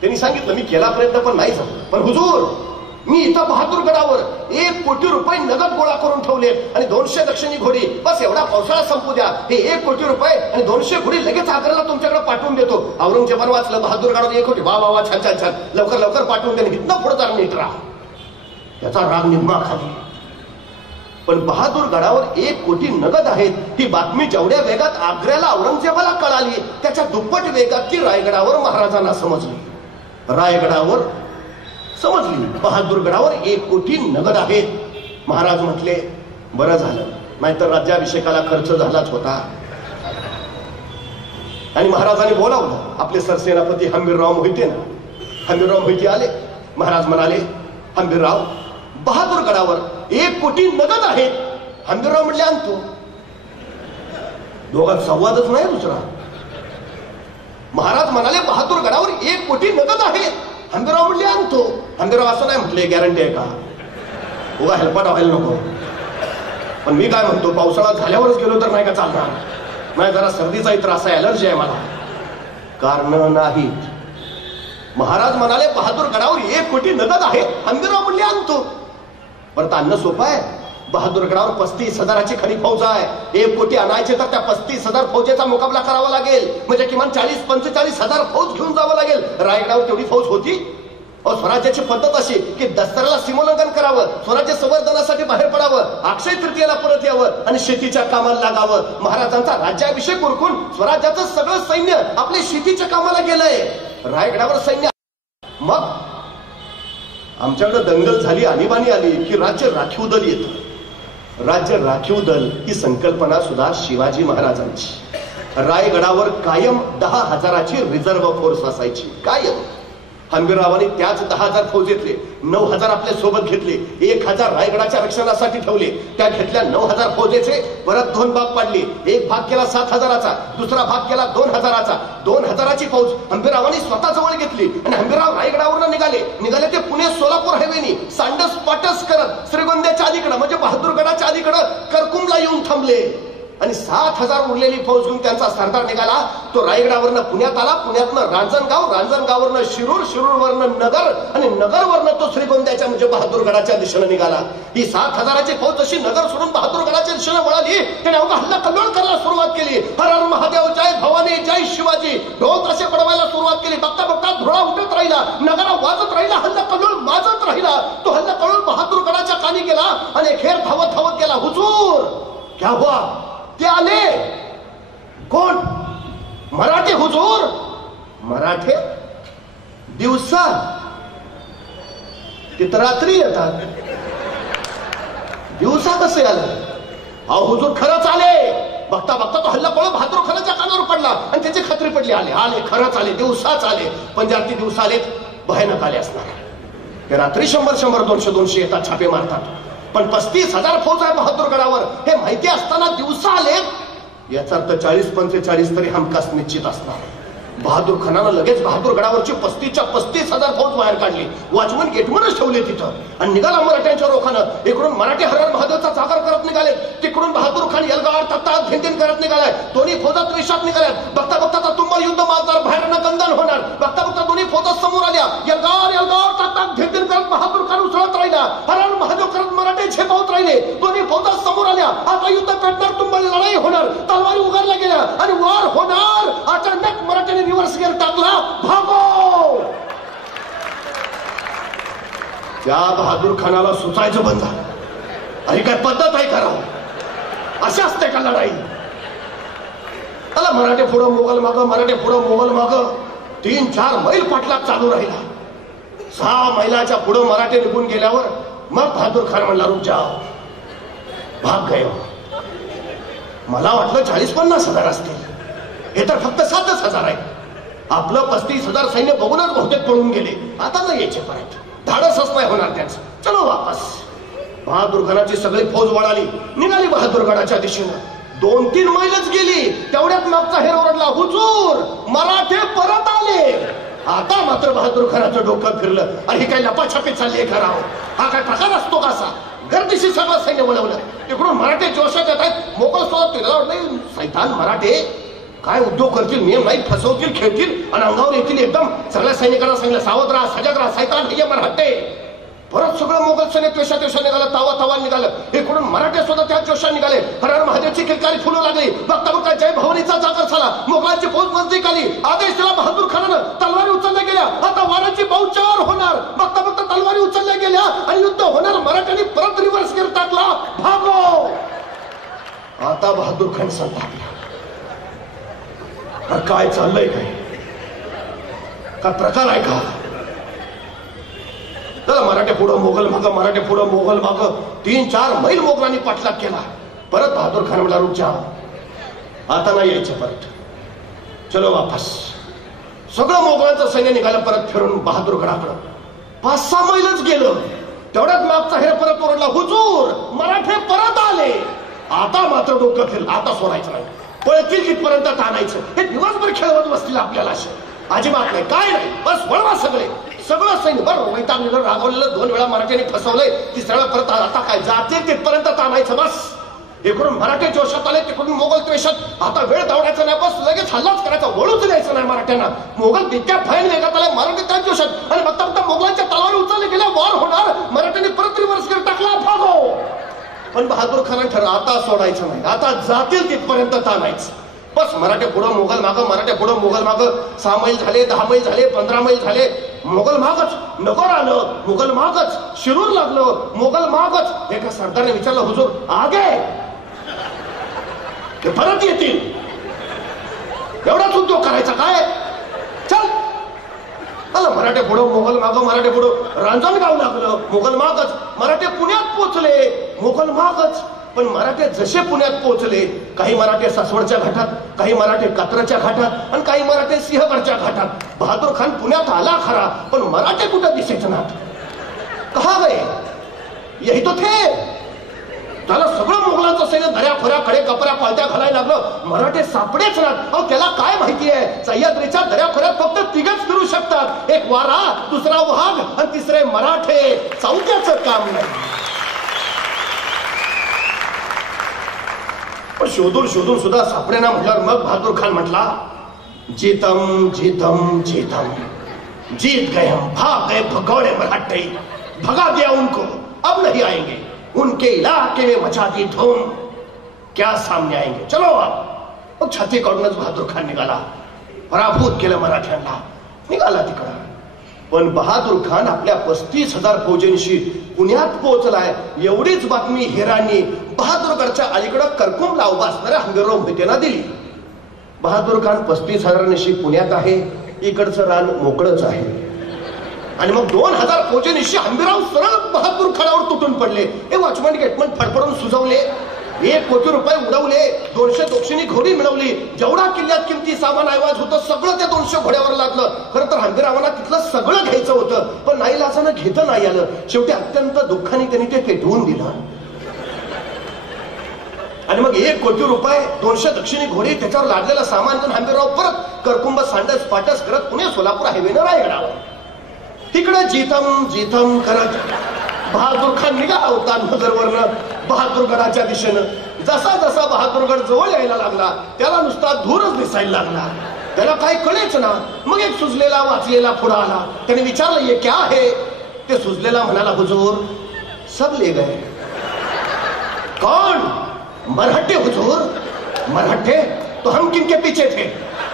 त्यांनी सांगितलं मी केला प्रयत्न पण नाही झाला. पण हुजूर मी इथं बहादूरगडावर 1 कोटी रुपये नगद गोळा करून ठेवले आणि 200 दक्षिणी घोडी, बस एवढा पावसाळा संपू द्या. हे 1 कोटी रुपये आणि 200 घोडी लगेच आग्र्याला तुमच्याकडे पाठवून देतो. औरंगजेबाने वाचलं बहादूरगडावर 1 कोटी. वा वा वा, छान छान छान, लवकर लवकर पाठवून देणे. इथनं पुढे जाणार नीट राहा. त्याचा राग निम्मा खाली. पण बहादूर गडावर 1 कोटी नगद आहेत ही बातमी जेवढ्या वेगात आग्र्याला औरंगजेबाला कळाली त्याच्या दुप्पट वेगात ती रायगडावर महाराजांना समजली. रायगडावर समजली बहादूर गडावर 1 कोटी नगद आहेत. महाराज म्हटले बरं झालं, नाहीतर राज्याभिषेकाला खर्च झालाच होता. आणि महाराजांनी बोलावलं आपले सरसेनापती हंबीरराव मोहिते ना. हंबीरराव मोहिते आले. महाराज म्हणाले हंबीरराव बहादूर गडावर 1 कोटी नगद आहेत. हंबीरराव म्हणले आणतो. दोघात संवादच नाही दुसरा. महाराज म्हणाले बहादूर गडावर 1 कोटी नगद आहेत. हंबीरराव म्हणले आणतो. हंबीरराव असं नाही म्हटले गॅरंटी आहे का, उगा हेलपाट व्हायला नको. पण मी काय म्हणतो पावसाळा झाल्यावरच गेलो तर नाही का चालणार. नाही जरा सर्दीचाही त्रास आहे, अलर्जी आहे मला. कारण नाहीत. महाराज म्हणाले बहादूर गडावर 1 कोटी नगद आहे. हंबीरराव म्हणले आणतो. परत आणणं सोपं आहे. बहादूर गडावर 35,000ची खरी फौज आहे. 1 कोटी आणायचे तर त्या 35,000 फौजेचा मुकाबला करावा लागेल. म्हणजे किमान 40-45,000 फौज घेऊन जावं लागेल. रायगडावर तेवढी फौज होती. स्वराज्याची पद्धत अशी की दसऱ्याला सीमोल्लंघन करावं, स्वराज्य संवर्धनासाठी बाहेर पडावं, अक्षय तृतीयेला परत यावं आणि शेतीच्या कामाला लागावं. महाराजांचा राज्याभिषेक उरकून स्वराज्याचं सगळं सैन्य आपल्या शेतीच्या कामाला गेलंय. रायगडावर सैन्य. मग आमच्याकडे दंगल झाली, आणीबाणी आली की राज्य राखीव दल येतं. राज्य राखीव दल ही संकल्पना सुद्धा शिवाजी महाराजांची. रायगडावर कायम 10,000ची रिझर्व्ह फोर्स असायची कायम. हंबीररावांनी त्याच 10,000 फौजेतले 9,000 आपल्या सोबत घेतले. 1,000 रायगडाच्या रक्षणासाठी ठेवले. त्या घेतल्या 9,000 फौजेचे परत 2 भाग पाडले. एक भाग केला 7,000चा, दुसरा भाग केला 2,000चा. 2,000ची फौज हंबीररावांनी स्वतः जवळ घेतली आणि हंबीरराव रायगडावरून निघाले ते पुणे सोलापूर हायवेनी सांडस पाटस करत श्रीगोंद्याच्या अलीकडं म्हणजे बहादूरगडाच्या अलीकडं करकुमला येऊन थांबले. आणि 7,000 उरलेली फौज घेऊन त्यांचा सरदार निघाला. तो रायगडावरनं पुण्यात आला, पुण्यातनं रांजणगाव, रांजणगाववरनं शिरूर, शिरूरवरनं नगर आणि नगरवरनं तो श्रीगोंद्याच्या म्हणजे बहादूरगडाच्या दिशेने निघाला. ही 7,000ची फौज जशी नगर सोडून बहादूरगडाच्या दिशेने वळाली त्याने अवघा हल्ला कल्लोळ करायला सुरुवात केली. हर हर महादेव, जय भवानी, जय शिवाजी ढोल असे पडवायला सुरुवात केली. बघता बघता धुळा उठत राहिला, नगारा वाजत राहिला, हल्ला कल्लोळ माजत राहिला. तो हल्ला कल्लोळ बहादूरगडाच्या कानी गेला आणि खेर धावत धावत गेला. हुजूर क्या हुआ? ते आले. कोण? मराठे हुजूर. मराठे दिवसा, ते तर रात्री येतात. दिवसा कसे आले? अहो हुजूर खरंच आले. बघता बघता तो हल्ला पळ बहादूर खानाच्या कानावर पडला आणि त्याची खात्री पडली. आले आले खरंच आले, दिवसाच आले. पण जर ती दिवसा आलेत भयानक आले असणार. ते रात्री 100-100, 200-200 येतात, छापे मारतात. पण 35,000 फौज आहे बहादूरगडावर हे माहिती असताना दिवसा आले. याचा अर्थ 40-45 तरी हमखास निश्चित असणार. बहादूर खानानं लगेच बहादूरगडावरची 35,000 फौज बाहेर काढली. वॉचमन गेटवरच ठेवले तिथं आणि निघाला मराठ्यांच्या रोखानं. इकडून मराठी हर हर महादेवचा जागर करत निघाले, तिकडून बहादूर खान यलगार तत्ताळ धिंदिन करत निघालाय. दोन्ही फौजा द्वेषात निघाल्यात. बघता बघता तुंबळ युद्ध माजणार, बाहेरनं गंदन होणार. बघता बघता दोन्ही फौजा समोर आल्या. यलगार तत्ताळ धिंदिन करत बहादूर खान उसळत राहिला. हर हर महादेव करत मराठे झेपावत राहिले. दोन्ही फौजा समोर आल्या. आता युद्ध पेटणार, तुंबळ लढाई होणार, तलवारी उगारल्या गेल्या आणि वार होणार. अचानक मराठ्याने रिव्हर्स गिअर टाकला. भागो. त्या बहादूर खानाला सुचायचं बंद झालं. अरे काय पद्धत आहे करावं? अशी असते का लढाई? त्याला मराठे पुढं मोगल मागं, मराठे पुढं मोगल मागं. 3-4 मैल पाठलाग चालू राहिला. 6 मैलाच्या पुढं मराठे निघून गेल्यावर मग बहादूर खान म्हणला रुक जाओ, भाग गए. मला वाटलं 40-50 हजार असतील. हे तर फक्त 7च हजार आहे. आपलं 35,000 सैन्य बघूनच बहुतेक पळून गेले. आता न यायचे परत, धाडसच नाही होणार त्यांचं. चलो वापस. बहादूर खानाची सगळी फौज वळाली, निघाली बहादूरगडाच्या दिशेनं. 2-3 मैलच गेली तेवढ्यात मागचा हेर ओरडला, हुजूर मराठे परत आले. आता मात्र बहादूर खानाचं डोकं फिरलं. अरे ही काय लपाछपी चालली आहे करावं? हा काय प्रकार असतो का असा? गर्दीशी सगळं सैन्य वळवलं. तिकडून मराठे जोशात येत आहेत. मोकळ सोडत नाही. सैतान मराठे काय उद्योग करतील, नियम नाही, फसवतील, खेळतील आणि अंगावर येतील एकदम. सगळ्या सैनिकांना सांगितलं सावध राहा, सजग राहा, सैतान हे मराठे. परत सगळं मोगल सैन्य त्वेषा निघालं, तावा निघालं. इकडून मराठे सुद्धा त्या जोशात निघाले. हर हर महादेवची किलकारी फुलू लागली. बघता बघता जय भवानीचा जागर झाला. मोगलांची फौज नजदीक आली. आदेश दिला बहादूर खानानं, तलवारी उचलल्या गेल्या. आता वाराची बहुचार होणार. बघता बघता तलवारी उचलल्या गेल्या आणि युद्ध होणार. मराठ्यांनी परत रिव्हर्स गिअर टाकला. भागो. बहादूर खान संतापला. काय चाललंय काय प्रकार आहे का? तर मराठे पुढं मोगल माग, मराठे पुढं मोगल माग 3-4 मैल मोगलांनी पाठलाग केला. परत बहादूर खान म्हणला, रुक जा, आता नाही यायचं परत, चलो वापस. सगळं मोगलांचं सैन्य निघालं परत फिरून बहादूरगडाकडं. 5-6 मैलच गेलं, तेवढ्यात मागचा हेर परत ओरडला, हुजूर मराठे परत आले. आता मात्र डोकं फिरलं, आता सोडायचं नाही, पळतील तिथपर्यंत आणायचं. हे दिवसभर खेळवत बसतील आपल्याला, अजिबात नाही, काय नाही, बस वळवा सगळे. सगळं सैन्य बरं वैतागलेलं, रागवलेलं, 2 वेळा मराठ्यांनी फसवलंय, 3ऱ्या वेळा परत आता काय जातील तिथपर्यंत आणायचं बस. इकडून मराठे जोशात आले, तिकडून मोगल त्वेषात. आता वेळ धावण्याचा नाही, बस लगेच हल्लाच करायचा, वळूच द्यायचं नाही मराठ्यांना. मोगल तितक्या भयान वेगात आले, मराठी त्याच जोशात, आणि बघता बघता मोगलांच्या तलवारी उचलले गेल्या, वॉर होणार. मराठ्यांनी परत रिव्हर्स कर टाकला, भागो. पण बहादूर खान ठरलं, आता सोडायचं नाही, आता जातील तिथपर्यंत आणायचं बस. मराठे पुढं मोगल माग, मराठे पुढं मोगल माग. 6 मैल झाले, 10 मैल झाले, 15 मैल झाले, मोगल मागच. नगर आलं, मोगल मागच. शिरूर लागलं, मोगल मागच. एका सरदारने विचारलं, हुजूर आगे, ते परत येतील, एवढाच उद्योग करायचा काय? चल. आलं मराठे पुढं मोगल माग, मराठे पुढं रांजणगाव लागलं, मोगल मागच. मराठे पुण्यात पोहोचले, मोगल मागच. पण मराठे जसे पुण्यात पोहोचले, काही मराठे सासवडच्या घाटात, काही मराठे कात्रच्या घाटात, आणि काही मराठे सिंहगडच्या घाटात. बहादूर खान पुण्यात आला खरा, पण मराठे कुठं दिसायचं ना. कहा गए? यही तो थे. त्याला सगळं मोगलांचं सैन्य दऱ्या खोऱ्या कडे कपऱ्या पालत्या घालायला लागलं, मराठे सापडेच ना. अहो त्याला काय माहितीये, सह्याद्रीच्या दऱ्या खोऱ्यात फक्त 3घच फिरू शकतात, एक वारा, दुसरा वाघ, आणि तिसरे मराठे. चौथ्याचं काम नाही. पण शोधून शोधून सुद्धा सापडेना म्हटल्यावर मग बहादूर खान म्हटला, जीतम जीतम जीतम, जीत गए हम, भाग गए भगौड़े मराठे, भगा दिया उनको, अब नहीं आएंगे, उनके इलाके में मचा दी धूम, क्या सामने आएंगे, चलो अब. छत्तीकडूनच बहादूर खान निघाला, पराभूत केलं मराठ्यांना, निघाला तिकडं. पण बहादूर खान आपल्या 35,000 फौजांशी पुण्यात पोहोचलाय. एवढीच बातमी हेरांनी बहादूरगडच्या अलीकडं करकुंबला उभा असणाऱ्या हंबीरराव मोहितेंना दिली. बहादूर खान 35,000 पुण्यात आहे, इकडचं रान मोकळंच आहे. आणि मग 2,000 फौजांशी हंबीरराव सरळ बहादूर खानावर तुटून पडले. हे वॉचमन गेटमन फडफडून सुजवले, 1 कोटी रुपये उडवले, 200 दोक्षिणी घोडी मिळवली, जेवढा किल्ल्यात किमती सामान ऐवज होतं सगळं त्या 200 घोड्यावर लागलं. खरं तर हंबीररावांना तिथलं सगळं घ्यायचं होतं, पण नाईलाजानं घेतं नाही आलं. शेवटी अत्यंत दुःखाने त्यांनी ते पेटवून दिलं. आणि मग 1 कोटी रुपये, 200 दक्षिणी घोडी, त्याच्यावर लागलेलं सामान घेऊन हंबीरराव परत करकुंब सांडस पाटस करत पुणे सोलापूर हायवेनं रायगडावर. तिकडे जीतम जीतम करत बहादूर खान निघाला होता नगरवरनं बहादूरगडाच्या दिशेनं. जसा जसा बहादूरगड जवळ यायला लागला, त्याला नुसता धूरच दिसायला लागला. त्याला काही कळेच ना. मग एक सुजलेला वाचलेला पुढे आला. त्याने विचारलं, ये क्या है? ते सुजलेला म्हणाला, हुजूर सब ले गए. कौन? मराठे हुजूर. मराठे? तो हम किनके पीछे थे?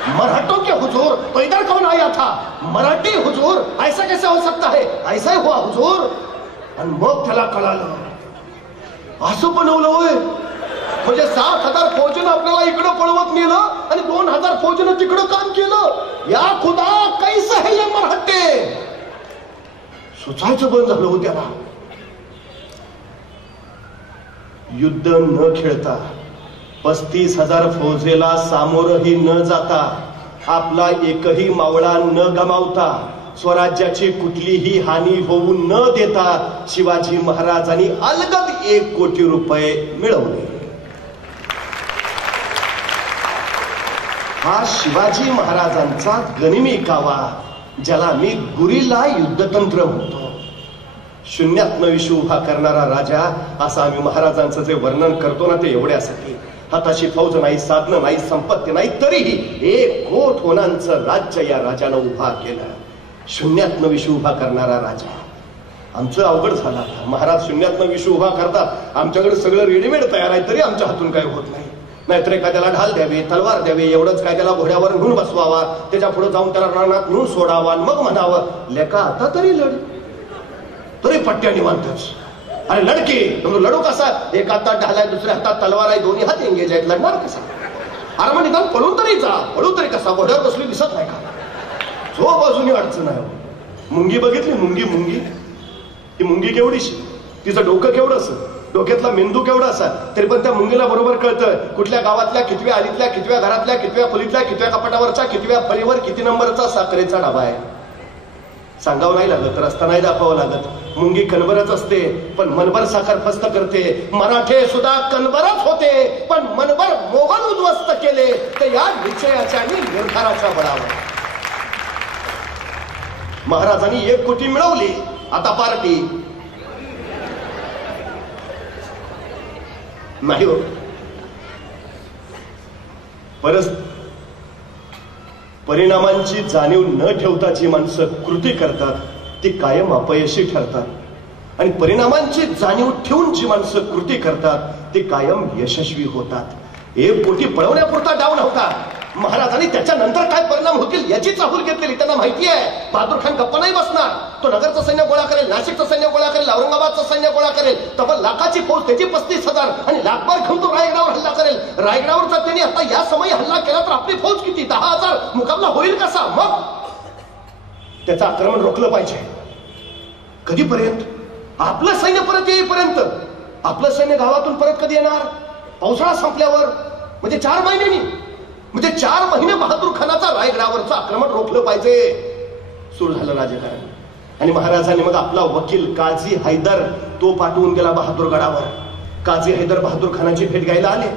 मराठों के हुजूर. तो इधर कौन आया था? मराठी हुजूर. ऐसा कैसे हो सकता है? ऐसा ही हुआ हुजूर. आणि मग त्याला कळालं, असं बनवलं होय. म्हणजे 7,000 फौजेनं आपल्याला इकडं पळवत नेलं आणि 2,000 फौजेनं तिकडं काम केलं. या खुदा कैसे है ये मराठे. सुचायचं बंद झालं हो त्याला. युद्ध न खेळता, 35,000 फौजेला सामोरही न जाता, आपला एकही मावळा न गमावता, स्वराज्याची कुठलीही हानी होऊ न देता शिवाजी महाराजांनी अलगद 1 कोटी रुपये मिळवले. हा शिवाजी महाराजांचा गनिमी कावा, ज्याला मी गुरिल्ला युद्धतंत्र म्हणतो. शून्यातनं विश्व उभा करणारा राजा, असं आम्ही महाराजांचं जे वर्णन करतो ना, ते एवढ्यासाठी. हाताशी फौज नाही, साधनं नाही, संपत्ती नाही, तरीही 1 कोट होणांचं राज्य या राजानं उभा केलं. शून्यातनं विश्व उभा करणारा राजा. आमचं अवघड झालं. महाराज शून्यातनं विश्व उभा करतात, आमच्याकडे सगळं रेडीमेड तयार आहे, तरी आमच्या हातून काही होत नाही. नाहीतर एखाद्याला ढाल द्यावे, तलवार द्यावे, एवढंच काय त्याला घोड्यावर घेऊन बसवावा, त्याच्या पुढे जाऊन त्याला रानात घेऊन सोडावा, मग म्हणावं, लेका आता तरी लढ, तरी पट्ट्या निवांतच. अरे लडकी लढू कसा, एक हातात ढाल आहे दुसऱ्या हातात तलवार आहे, दोन्ही हात एंगेज आहेत, लढणार कसा? अरे मग निदान पळून तरी जा, पळू तरी कसा? घोड्यावर बसली दिसत नाही का? जो बाजूनी अडचण आहे. मुंगी बघितली, मुंगी मुंगी ती मुंगी केवढीशी, तिचं डोकं केवढं असं, डोक्यातला मेंदू केवढा असा, तरी पण त्या मुंगीला बरोबर कळतं कुठल्या गावातल्या कितव्या आलीतल्या, कितव्या घरातल्या, कितव्या खोलीतल्या, कितव्या कपाटावरच्या, कितव्या फळीवर किती नंबरचा साखरेचा डबा आहे. सांगावं नाही लागत, रस्ता नाही दाखवावं लागत. मुंगी कणबरच असते पण मनभर साखर फस्त करते. मराठे सुद्धा कणबरच होते पण मनभर मोगल उद्ध्वस्त केले तर या निश्चयाच्या आणि निर्धाराच्या बळावर. महाराजांनी 1 कोटी मिळवली, आता पार्टी नाही हो. परिणामांची जाणीव न ठेवता जी माणसं कृती करतात ती कायम अपयशी ठरतात, आणि परिणामांची जाणीव ठेवून जी माणसं कृती करतात ती कायम यशस्वी होतात. 1 कोटी पळवण्यापुरता डाव नव्हता. महाराजांनी त्याच्यानंतर काय परिणाम होतील याची चाहूल घेतलेली. त्यांना माहिती आहे बहादूर खान गप्पा नाही बसणार. तो नगरचं सैन्य गोळा करेल, नाशिकचं सैन्य गोळा करेल, औरंगाबादचं सैन्य गोळा करेल, तब्बल लाखाची फौज, त्याची 35,000 आणि लाखभर घेऊन तो रायगडावर हल्ला करेल. रायगडावर जर त्यांनी आता या समयी हल्ला केला तर आपली फौज किती, 10,000, मुकाबला होईल कसा? मग त्याचं आक्रमण रोखलं पाहिजे. कधीपर्यंत? आपलं सैन्य परत येईपर्यंत. आपलं सैन्य गावातून परत कधी येणार? पावसाळा संपल्यावर, म्हणजे 4 महिन्यांनी. म्हणजे 4 महिने बहादूर खानाचा रायगडावरचं आक्रमण रोखलं पाहिजे. सुरू झालं राजकारण. आणि महाराजांनी मग आपला वकील काझी हैदर तो पाठवून गेला बहादूरगडावर. काझी हैदर बहादूर खानाची भेट घ्यायला आले,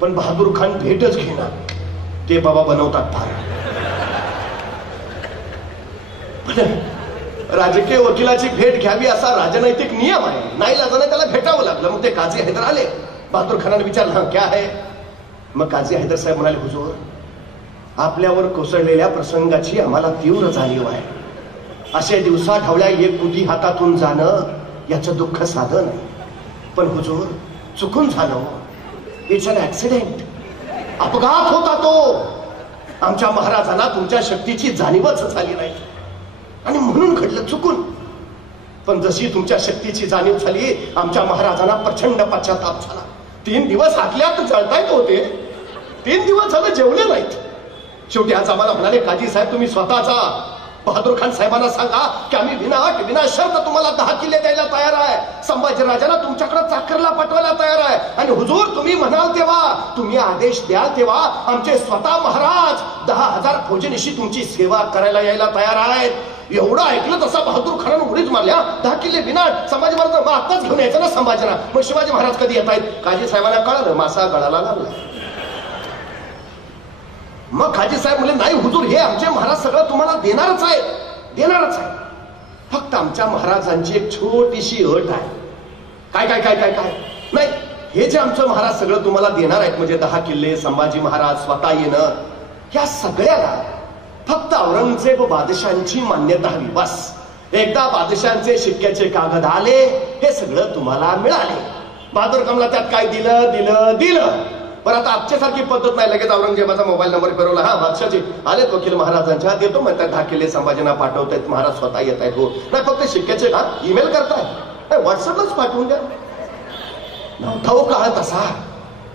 पण बहादूर खान भेटच घेणार. ते बाबा बनवतात फार. राजकीय वकिलाची भेट घ्यावी असा राजनैतिक नियम आहे. नाही लाजाने त्याला भेटावं लागलं. मग ते काझी हैदर आले. बहादूर खानाने विचारलं क्या है? मग काझी हैदर साहेब म्हणाले, हुजूर आपल्यावर कोसळलेल्या प्रसंगाची आम्हाला तीव्र जाणीव आहे. अशा दिवसा ढवळ्या 1 कोटी हातातून जाणं याचं दुःख साधं नाही, पण हुजूर चुकून झालं. It's an accident. अपघात होता तो. आमच्या महाराजांना तुमच्या शक्तीची जाणीवच झाली नाही आणि म्हणून घडलं चुकून. पण जशी तुमच्या शक्तीची जाणीव झाली आमच्या महाराजांना प्रचंड पश्चाताप झाला. 3 दिवस आतल्यात जळतायत होते. 3 दिवस झालं जेवले नाहीत. शेवटी आज आम्हाला म्हणाले, काझी साहेब तुम्ही स्वतः जा, बहादूर खान साहेबांना सांगा की आम्ही विना शर्त तुम्हाला 10 किल्ले द्यायला तयार आहे. संभाजीराजांना तुमच्याकडे चाकरला पाठवायला तयार आहे. आणि हुजूर तुम्ही म्हणाल तेव्हा, तुम्ही आदेश द्याल तेव्हा आमचे स्वतः महाराज 10,000 फौजेनिशी तुमची सेवा करायला यायला तयार आहेत. एवढं ऐकलं तसा बहादूर खानानं उडीच मारल्या. 10 किल्ले विनाट. संभाजी महाराज आताच घेऊन यायचं ना संभाजीना. मग शिवाजी महाराज कधी येत आहेत? काझी साहेबांना कळलं, मासा गळाला लागला. मग काझी साहेब म्हणले, नाही हुजूर हे आमचे महाराज सगळं तुम्हाला देणारच आहे, देणारच आहे. फक्त आमच्या महाराजांची एक छोटीशी अट आहे. काय काय काय काय काय नाही, हे जे आमचं महाराज सगळं तुम्हाला देणार आहेत म्हणजे 10 किल्ले, संभाजी महाराज स्वतः येणं, या सगळ्याला फक्त औरंगजेब बादशांची मान्यता हवी. बस एकदा बादशांचे शिक्क्याचे कागद आले हे सगळं तुम्हाला मिळाले. बहादूर कमला त्यात काय दिलं दिलं दिलं. बरं आता आजच्यासारखी पद्धत नाही, लगेच औरंगजेबाचा मोबाईल नंबर फिरवला, हा बादशाहजी आलेत वकील महाराजांच्या, देतो म्हणतात 10 किल्ले संभाजींना पाठवतायत, महाराज स्वतः येत आहेत. हो नाही फक्त शिक्क्याचे का ईमेल करताय, व्हॉट्सअपलाच पाठवून द्या. नव्हता काळ तसा.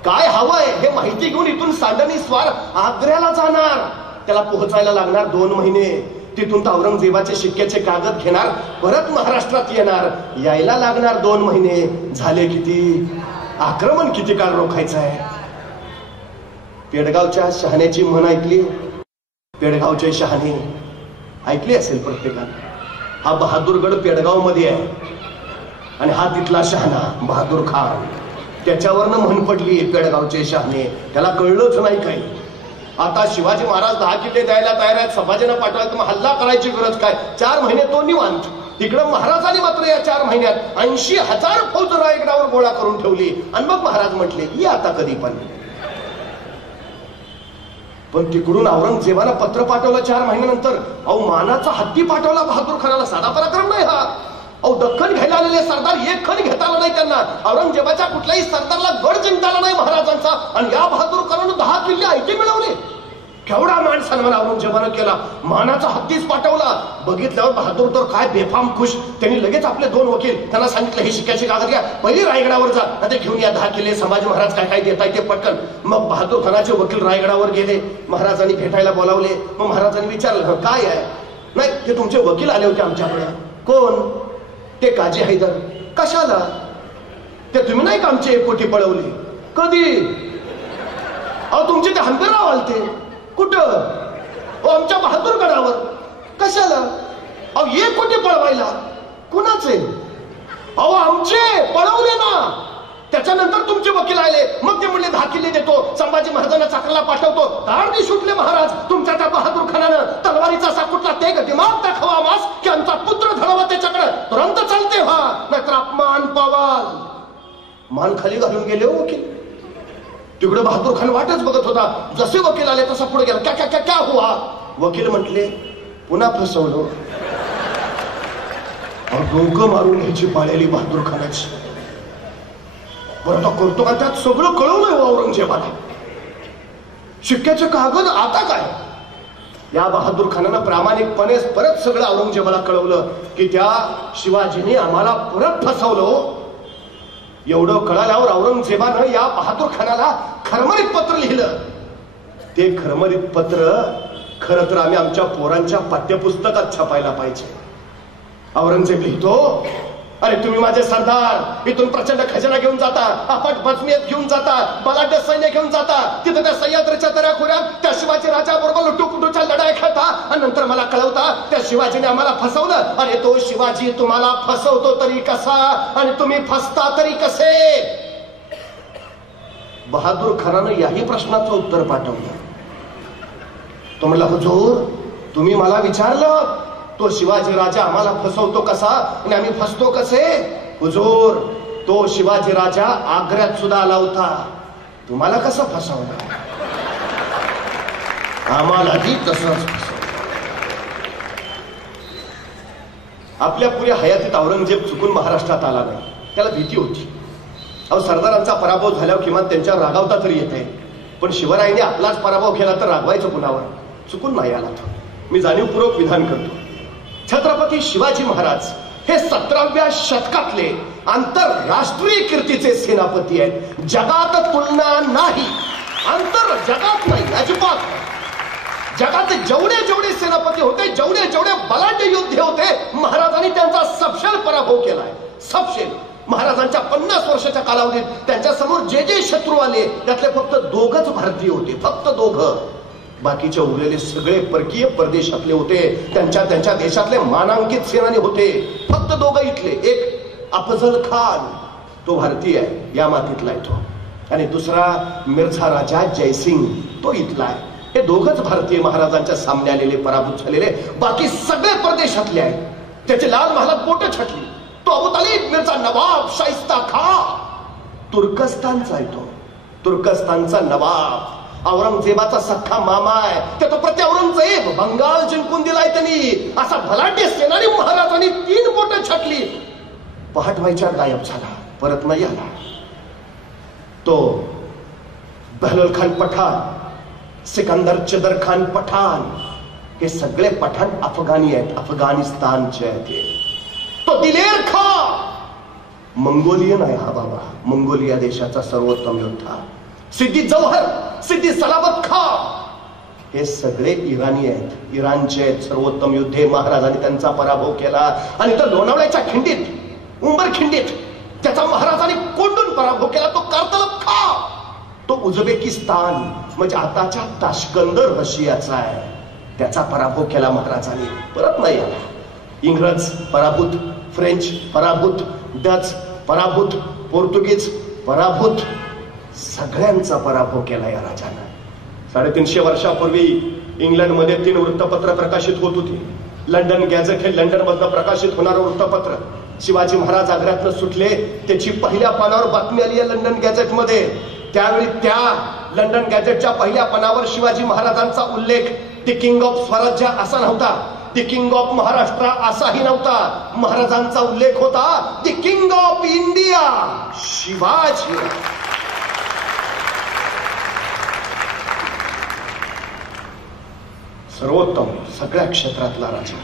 काय हवंय हे माहिती घेऊन इथून सांडणी स्वार आग्र्याला जाणार. त्याला पोहोचायला लागणार 2 महिने. तिथून तर औरंगजेबाचे शिक्क्याचे कागद घेणार, परत महाराष्ट्रात येणार, यायला लागणार 2 महिने. झाले किती? आक्रमण किती काळ रोखायचं आहे? पेडगावच्या शहाण्याची म्हण ऐकली? पेडगावचे शहाणे ऐकली असेल प्रत्येकाने. हा बहादूरगड पेडगाव मध्ये आहे आणि हा तिथला शहाणा बहादूर खान. त्याच्यावरनं म्हण पडली पेडगावचे शहाणे. त्याला कळलंच नाही काही. आता शिवाजी महाराज 10 किल्ले द्यायला तयार आहेत, संभाजींना पाठवायचं, मग हल्ला करायची गरज काय? 4 महिने तो निवांत. तिकडं महाराजांनी मात्र या 4 महिन्यात 80,000 फौज रायगडावर गोळा करून ठेवली. आणि मग महाराज म्हटले ये आता कधी पण तिकडून औरंगजेबाला पत्र पाठवलं 4 महिन्यानंतर. अहो मानाचा हत्ती पाठवला बहादूर खानाला. साधा पराक्रम नाही हा. अहो दख्खन घ्यायला आलेले सरदार एक खण घेता आला नाही त्यांना. औरंगजेबाच्या कुठल्याही सरदारला गड जिंकता आला नाही महाराजांचा. आणि या बहादूर खानानं 10 किल्ले ऐके मिळवले. केवढा मान सन्मान औरंगजेबानं केला, मानाचा हत्तीच पाठवला. बघितल्यावर बहादूर तर काय बेफाम खुश. त्यांनी लगेच आपले 2 वकील त्यांना सांगितलं, हे शिक्क्याची कागद घ्या, पहिली रायगडावर जा, ते घेऊन या 10 किल्ले, संभाजी महाराज काय काय देताय ते पटकन. मग बहादूर खानाचे वकील रायगडावर गेले, महाराजांनी भेटायला बोलावले. मग महाराजांनी विचारलं, काय आहे? नाही, ते तुमचे वकील आले होते आमच्याकडे. कोण? ते काजी हैदर. कशाला? ते तुम्ही नाही का आमचे 1 कोटी पळवले? कधी? अहो तुमचे ते हंबीरराव आलते. कुठं? आमच्या बहादूरगडावर. कशाला? अहो 1 कोटी पळवायला. कुणाचे? अहो आमचे पळवले ना. त्याच्यानंतर तुमचे वकील आले, मग ते म्हणले 10 किल्ले देतो, संभाजी महाराजांना चाकरला पाठवतो. तारणी सुटले महाराज. तुमच्या त्या बहादूर खानानं तलवारीचा असा कुठला ते दिमाग दाखवा मास की आमचा पुत्र धडावा त्याच्याकडे, तुरंत चालते व्हा, नाहीतर अपमान पावाल. मान खाली घालून गेले हो वकील. तिकडे बहादूर खान वाटच बघत होता. जसे वकील आले तसा पुढे गेला. क्या क्या क्या क्या हुआ? वकील म्हटले, पुन्हा फसवलो. डोकं मारून घ्यायची पाळलेली बहादूर खानाची. बरं आता करतो का? त्यात सगळं कळवलंय औरंगजेबाला. शिक्क्याचे कागद आता काय? या बहादूर खानानं प्रामाणिकपणे परत सगळं औरंगजेबाला कळवलं की त्या शिवाजीने आम्हाला परत फसवलं. एवढं कळाल्यावर औरंगजेबानं या बहादूर खानाला खरमरीत पत्र लिहिलं. ते खरमरीत पत्र खरं तर आम्ही आमच्या पोरांच्या पाठ्यपुस्तकात छापायला पाहिजे. औरंगजेब लिहितो, अरे तुम्ही माझे सरदार, इथून प्रचंड खजाना घेऊन जाता, अफाट बचमियत घेऊन जाता, बलाढ्य सैन्य घेऊन जाता, तिथं त्या सह्याद्रीच्या दऱ्याखोऱ्यात त्या शिवाजी राजाबरोबर लुटूपुटूच्या लढाई खेळता आणि नंतर मला कळवता त्या शिवाजीने आम्हाला फसवलं. अरे तो शिवाजी तुम्हाला फसवतो तरी कसा आणि तुम्ही फसता तरी कसे? बहादूर खानानं याही प्रश्नाचं उत्तर पाठवलं. तो म्हणला, हुजूर तुम्ही मला विचारलं तो शिवाजी राजा आम्हाला फसवतो कसा आणि आम्ही फसतो कसे? हुजूर तो शिवाजी राजा आग्र्यात सुद्धा आला होता, तुम्हाला कसं फसवलं? आम्हालाही तसंच फसवलं. आपल्या पुऱ्या हयातीत औरंगजेब चुकून महाराष्ट्रात आला नाही. त्याला भीती होती. अहो सरदारांचा पराभव झाल्यावर किमान त्यांच्यावर रागावता तरी येते, पण शिवरायांनी आपलाच पराभव केला तर रागवायचं कुणावर? चुकून नाही आला. मी जाणीवपूर्वक विधान करतो. छत्रपती शिवाजी महाराज हे 17व्या शतकातले आंतरराष्ट्रीय कीर्तीचे सेनापती आहेत. जगात तुलना नाही, आंतर जगात नाही, अजिबात. जगात जेवढे जेवढे सेनापती होते, जेवढे जेवढे बलाढ्य योद्धे होते, महाराजांनी त्यांचा सपशेल पराभव केलाय. सपशेल. महाराजांच्या 50 वर्षाच्या कालावधीत त्यांच्या समोर जे जे शत्रू आले त्यातले फक्त 2च भारतीय होते, फक्त 2. बाकीचे उरलेले सगळे परकीय परदेशातले होते. त्यांच्या त्यांच्या देशातले मानांकित सेनानी होते. फक्त 2 इथले. एक अफजल खान, तो भारतीय आहे, या मातीतला आहे तो, आणि दुसरा मिर्झा राजा जयसिंग, तो इथला आहे. हे 2च भारतीय महाराजांच्या सामने आलेले, पराभूत झालेले. बाकी सगळे परदेशातले आहेत. त्याचे लाल महालात बोट छटली. तो अबू तालिब मिर्झा नवाब शाइस्ता खान तुर्कस्तानचा आहे. तो तुर्कस्तानचा नवाब औरंगजेबाचा सख्खा मामा आहे. त्या तो प्रति औरंगजेब बंगाल जिंकून दिलाय त्यांनी. असा भलाढ्य सेनानी महाराजांनी 3 बोट छटली. पहाट व्हायच्या गायब झाला, परत नाही आला. तो बहलोल खान पठाण, सिकंदर चदर खान पठाण, हे सगळे पठाण अफगाणी आहेत, अफगाणिस्तानचे आहेत. तो दिलेर खान मंगोलियन आहे. हा बाबा मंगोलिया देशाचा सर्वोत्तम योद्धा. सिद्दी जौहर, सिद्दी सलामत खान, हे सगळे इराणी आहेत, इराणचे आहेत, सर्वोत्तम योद्धे. महाराजांनी त्यांचा पराभव केला. आणि तर लोणावळ्याच्या खिंडीत, उंबर खिंडीत, त्याचा महाराजांनी कोंडून पराभव केला. तो कारतलब खान, तो उझबेकिस्तान म्हणजे आताच्या ताशकंद रशियाचा आहे, त्याचा पराभव केला महाराजांनी. परत नाही आला. इंग्रज पराभूत, फ्रेंच पराभूत, डच पराभूत, पोर्तुगीज पराभूत, सगळ्यांचा पराभव केला या राजानं. 350 वर्षापूर्वी इंग्लंडमध्ये 3 वृत्तपत्र प्रकाशित होत होती. लंडन गॅझेट हे लंडन मधनं प्रकाशित होणारं वृत्तपत्र. शिवाजी महाराज आग्र्यातनं सुटले त्याची पहिल्या पानावर बातमी आली आहे लंडन गॅझेट मध्ये. त्यावेळी त्या लंडन गॅझेटच्या पहिल्या पानावर शिवाजी महाराजांचा उल्लेख द किंग ऑफ स्वराज्य असा नव्हता, द किंग ऑफ महाराष्ट्र असाही नव्हता. महाराजांचा उल्लेख होता the king of India Shivaji. सर्वोत्तम, सगळ्या क्षेत्रातला राजा.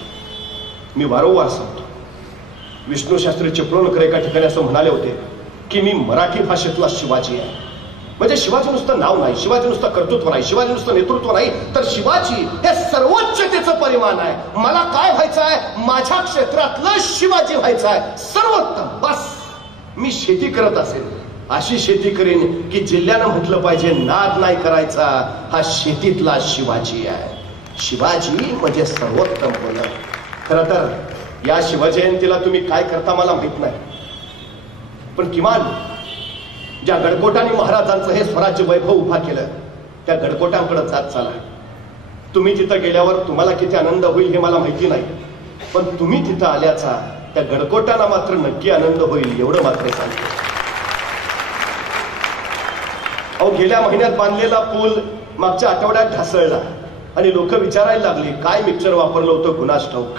मी वारंवार सांगतो, विष्णू शास्त्री चिपळूणकर एका ठिकाणी असं म्हणाले होते की मी मराठी भाषेतला शिवाजी आहे. म्हणजे शिवाजी नुसतं नाव नाही, शिवाजी नुसतं कर्तृत्व नाही, शिवाजी नुसतं नेतृत्व नाही, तर शिवाजी हे सर्वोच्चतेचं परिमाण आहे. मला काय व्हायचं आहे? माझ्या क्षेत्रातलं शिवाजी व्हायचं आहे, सर्वोत्तम. बस मी शेती करत असेल, अशी शेती करेन की जिल्ह्यानं म्हटलं पाहिजे नाद नाही करायचा, हा शेतीतला शिवाजी आहे. शिवाजी म्हणजे सर्वोत्तम होणं. खरं तर या शिवजयंतीला तुम्ही काय करता मला माहित नाही, पण किमान ज्या गडकोटाने महाराजांचं हे स्वराज्य वैभव उभा केलं त्या गडकोटांकडे जात चला. तुम्ही तिथं गेल्यावर तुम्हाला किती आनंद होईल हे मला माहिती नाही, पण तुम्ही तिथं आल्याचा त्या गडकोटांना मात्र नक्की आनंद होईल एवढं मात्र सांगतो. अहो, गेल्या महिन्यात बांधलेला पूल मागच्या आठवड्यात ढासळला आणि लोक विचारायला लागली काय मिक्सर वापरलं होतं कुणास ठाऊक.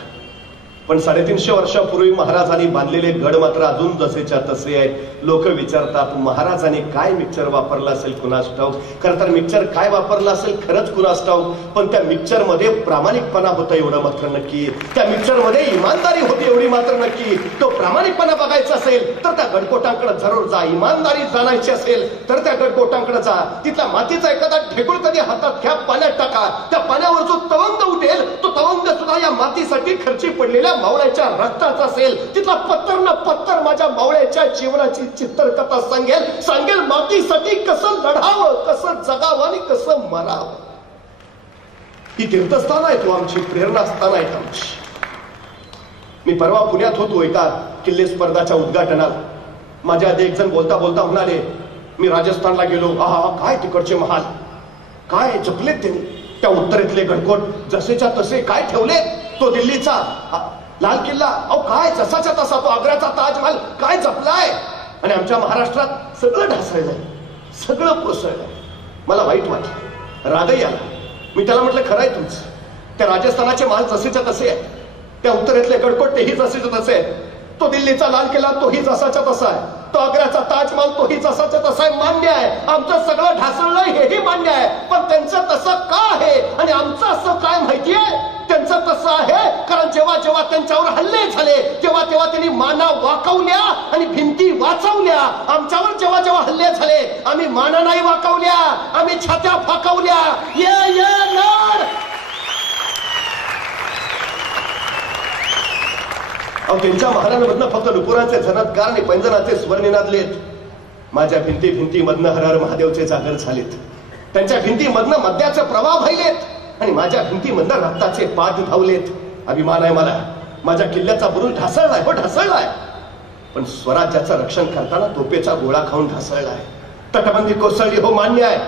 पण 350 वर्षापूर्वी महाराजांनी बांधलेले गड मात्र अजून जसेच्या तसे आहेत. लोक विचारतात महाराजांनी काय मिक्सर वापरला असेल कुणास ठाऊक. खरं तर मिक्सर काय वापरला असेल खरंच कुणास ठाऊक, पण त्या मिक्सर मध्ये प्रामाणिकपणा होता एवढं मात्र नक्की. त्या मिक्सर मध्ये इमानदारी होती एवढी मात्र नक्की. तो प्रामाणिकपणा बघायचा असेल तर त्या गडकोटांकडे जरूर जा. इमानदारी जाणायची असेल तर त्या गडकोटांकडे जा. तिथला मातीचा एखादा ढेकूळ कधी हातात घ्या, पाण्यात टाका. त्या पाण्यावर जो तवंग उठेल तो तवंग सुद्धा या मातीसाठी खर्ची पडलेल्या मावळ्याच्या रक्ताचा असेल. तिथला पत्तर ना पत्तर माझ्या मावळ्याच्या जीवनाची चित्रकथा सांगेल मातीसाठी कसं लढावं, कसं जगावं आणि कसं मरावं. ही तीर्थस्थान आहेत आमची, प्रेरणास्थान आहेत आमची. मी परवा पुण्यात होतो एका किल्ले स्पर्धाच्या उद्घाटनाला. माझ्या आधी एक जण बोलता बोलता म्हणाले मी राजस्थानला गेलो, आहा काय तिकडचे महाल, काय जपलेत त्यांनी. त्या उत्तरेतले गडकोट जसेच्या तसे काय ठेवले. तो दिल्लीचा लाल किल्ला, अहो काय जसाच्या तसा. तो आग्र्याचा ताजमहल काय जपलाय. आणि आमच्या महाराष्ट्रात सगळं ढासळलंय, सगळं कोसळलंय. मला वाईट वाटलं, रागही आला. मी त्याला म्हटलं खरंय तुमचं, त्या राजस्थानाचे महाल जसेच्या तसे आहेत, त्या उत्तरेतले गडकोट तेही जसेच्या तसे आहेत, तो दिल्लीचा लाल किल्ला तोही जसाच्या तसा आहे, तो आग्र्याचा ताजमहल तोही जसाच्या तसा आहे. मान्य आहे आमचं सगळं ढासळलंय, हेही मान्य आहे. पण त्यांचं तसं का आहे आणि आमचं असं काय माहितीये. त्यांचं तसं आहे कारण जेव्हा जेव्हा त्यांच्यावर हल्ले झाले तेव्हा तेव्हा त्यांनी माना वाकवल्या आणि भिंती वाचवल्या. आमच्यावर जेव्हा जेव्हा हल्ले झाले आम्ही माना नाही वाकवल्या, आम्ही छात्या फाकवल्या. त्यांच्या महाराजांमधनं फक्त नुपुरांचे झनत्कार आणि पैंजनाचे स्वर निनादलेत. माझ्या भिंती मधनं हर हर महादेवचे जागर झालेत. त्यांच्या भिंतीमधनं मद्याचे प्रवाह व्हायलेत आणि माझ्या भिंतीमधनं रक्ताचे पाठ धावलेत. अभिमान आहे मला, माझ्या किल्ल्याचा बुरुज ढासळलाय, हो ढासळलाय, पण स्वराज्याचं रक्षण करताना तोपेचा गोळा खाऊन ढासळलाय. तटबंदी कोसळली, हो मान्य आहे,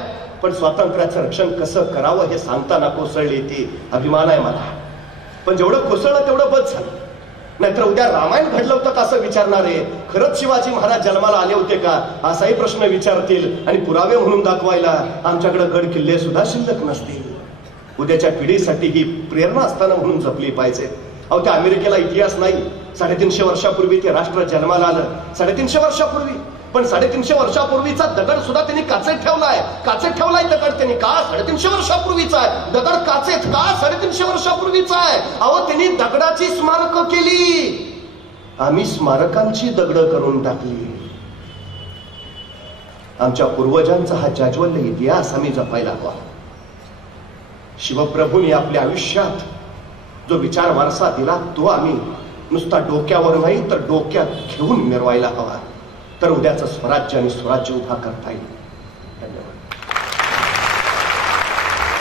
पण स्वातंत्र्याचं रक्षण कसं करावं हे सांगताना कोसळली ती. अभिमान आहे मला. पण जेवढं कोसळलं तेवढं बस झालं. नाहीतर उद्या रामायण घडलं होतं का असं विचारणारे, खरंच शिवाजी महाराज जन्माला आले होते का असाही प्रश्न विचारतील आणि पुरावे म्हणून दाखवायला आमच्याकडे गड किल्ले सुद्धा शिल्लक नसतील. उद्याच्या पिढीसाठी ही प्रेरणा असताना म्हणून जपली पाहिजे. अहो त्या अमेरिकेला इतिहास नाही. 350 वर्षापूर्वी ते राष्ट्र जन्माला आलं, 350 वर्षापूर्वी. पण 350 वर्षापूर्वीचा दगड सुद्धा त्यांनी काचेत ठेवलाय दगड त्यांनी. का 350 वर्षापूर्वीचा आहे दगड काचेत, का 350 वर्षापूर्वीचा आहे. अहो त्यांनी दगडाची स्मारकं केली, आम्ही स्मारकांची दगड करून टाकली. आमच्या पूर्वजांचा हा जाज्वल्य इतिहास आम्ही जपायला हवा. शिवप्रभूंनी आपल्या आयुष्यात जो विचार वारसा दिला तो आम्ही नुसता डोक्यावर नाही तर डोक्यात घेऊन मिरवायला हवा. तर उद्याचं स्वराज्य आणि स्वराज्य उभा करता येईल. धन्यवाद.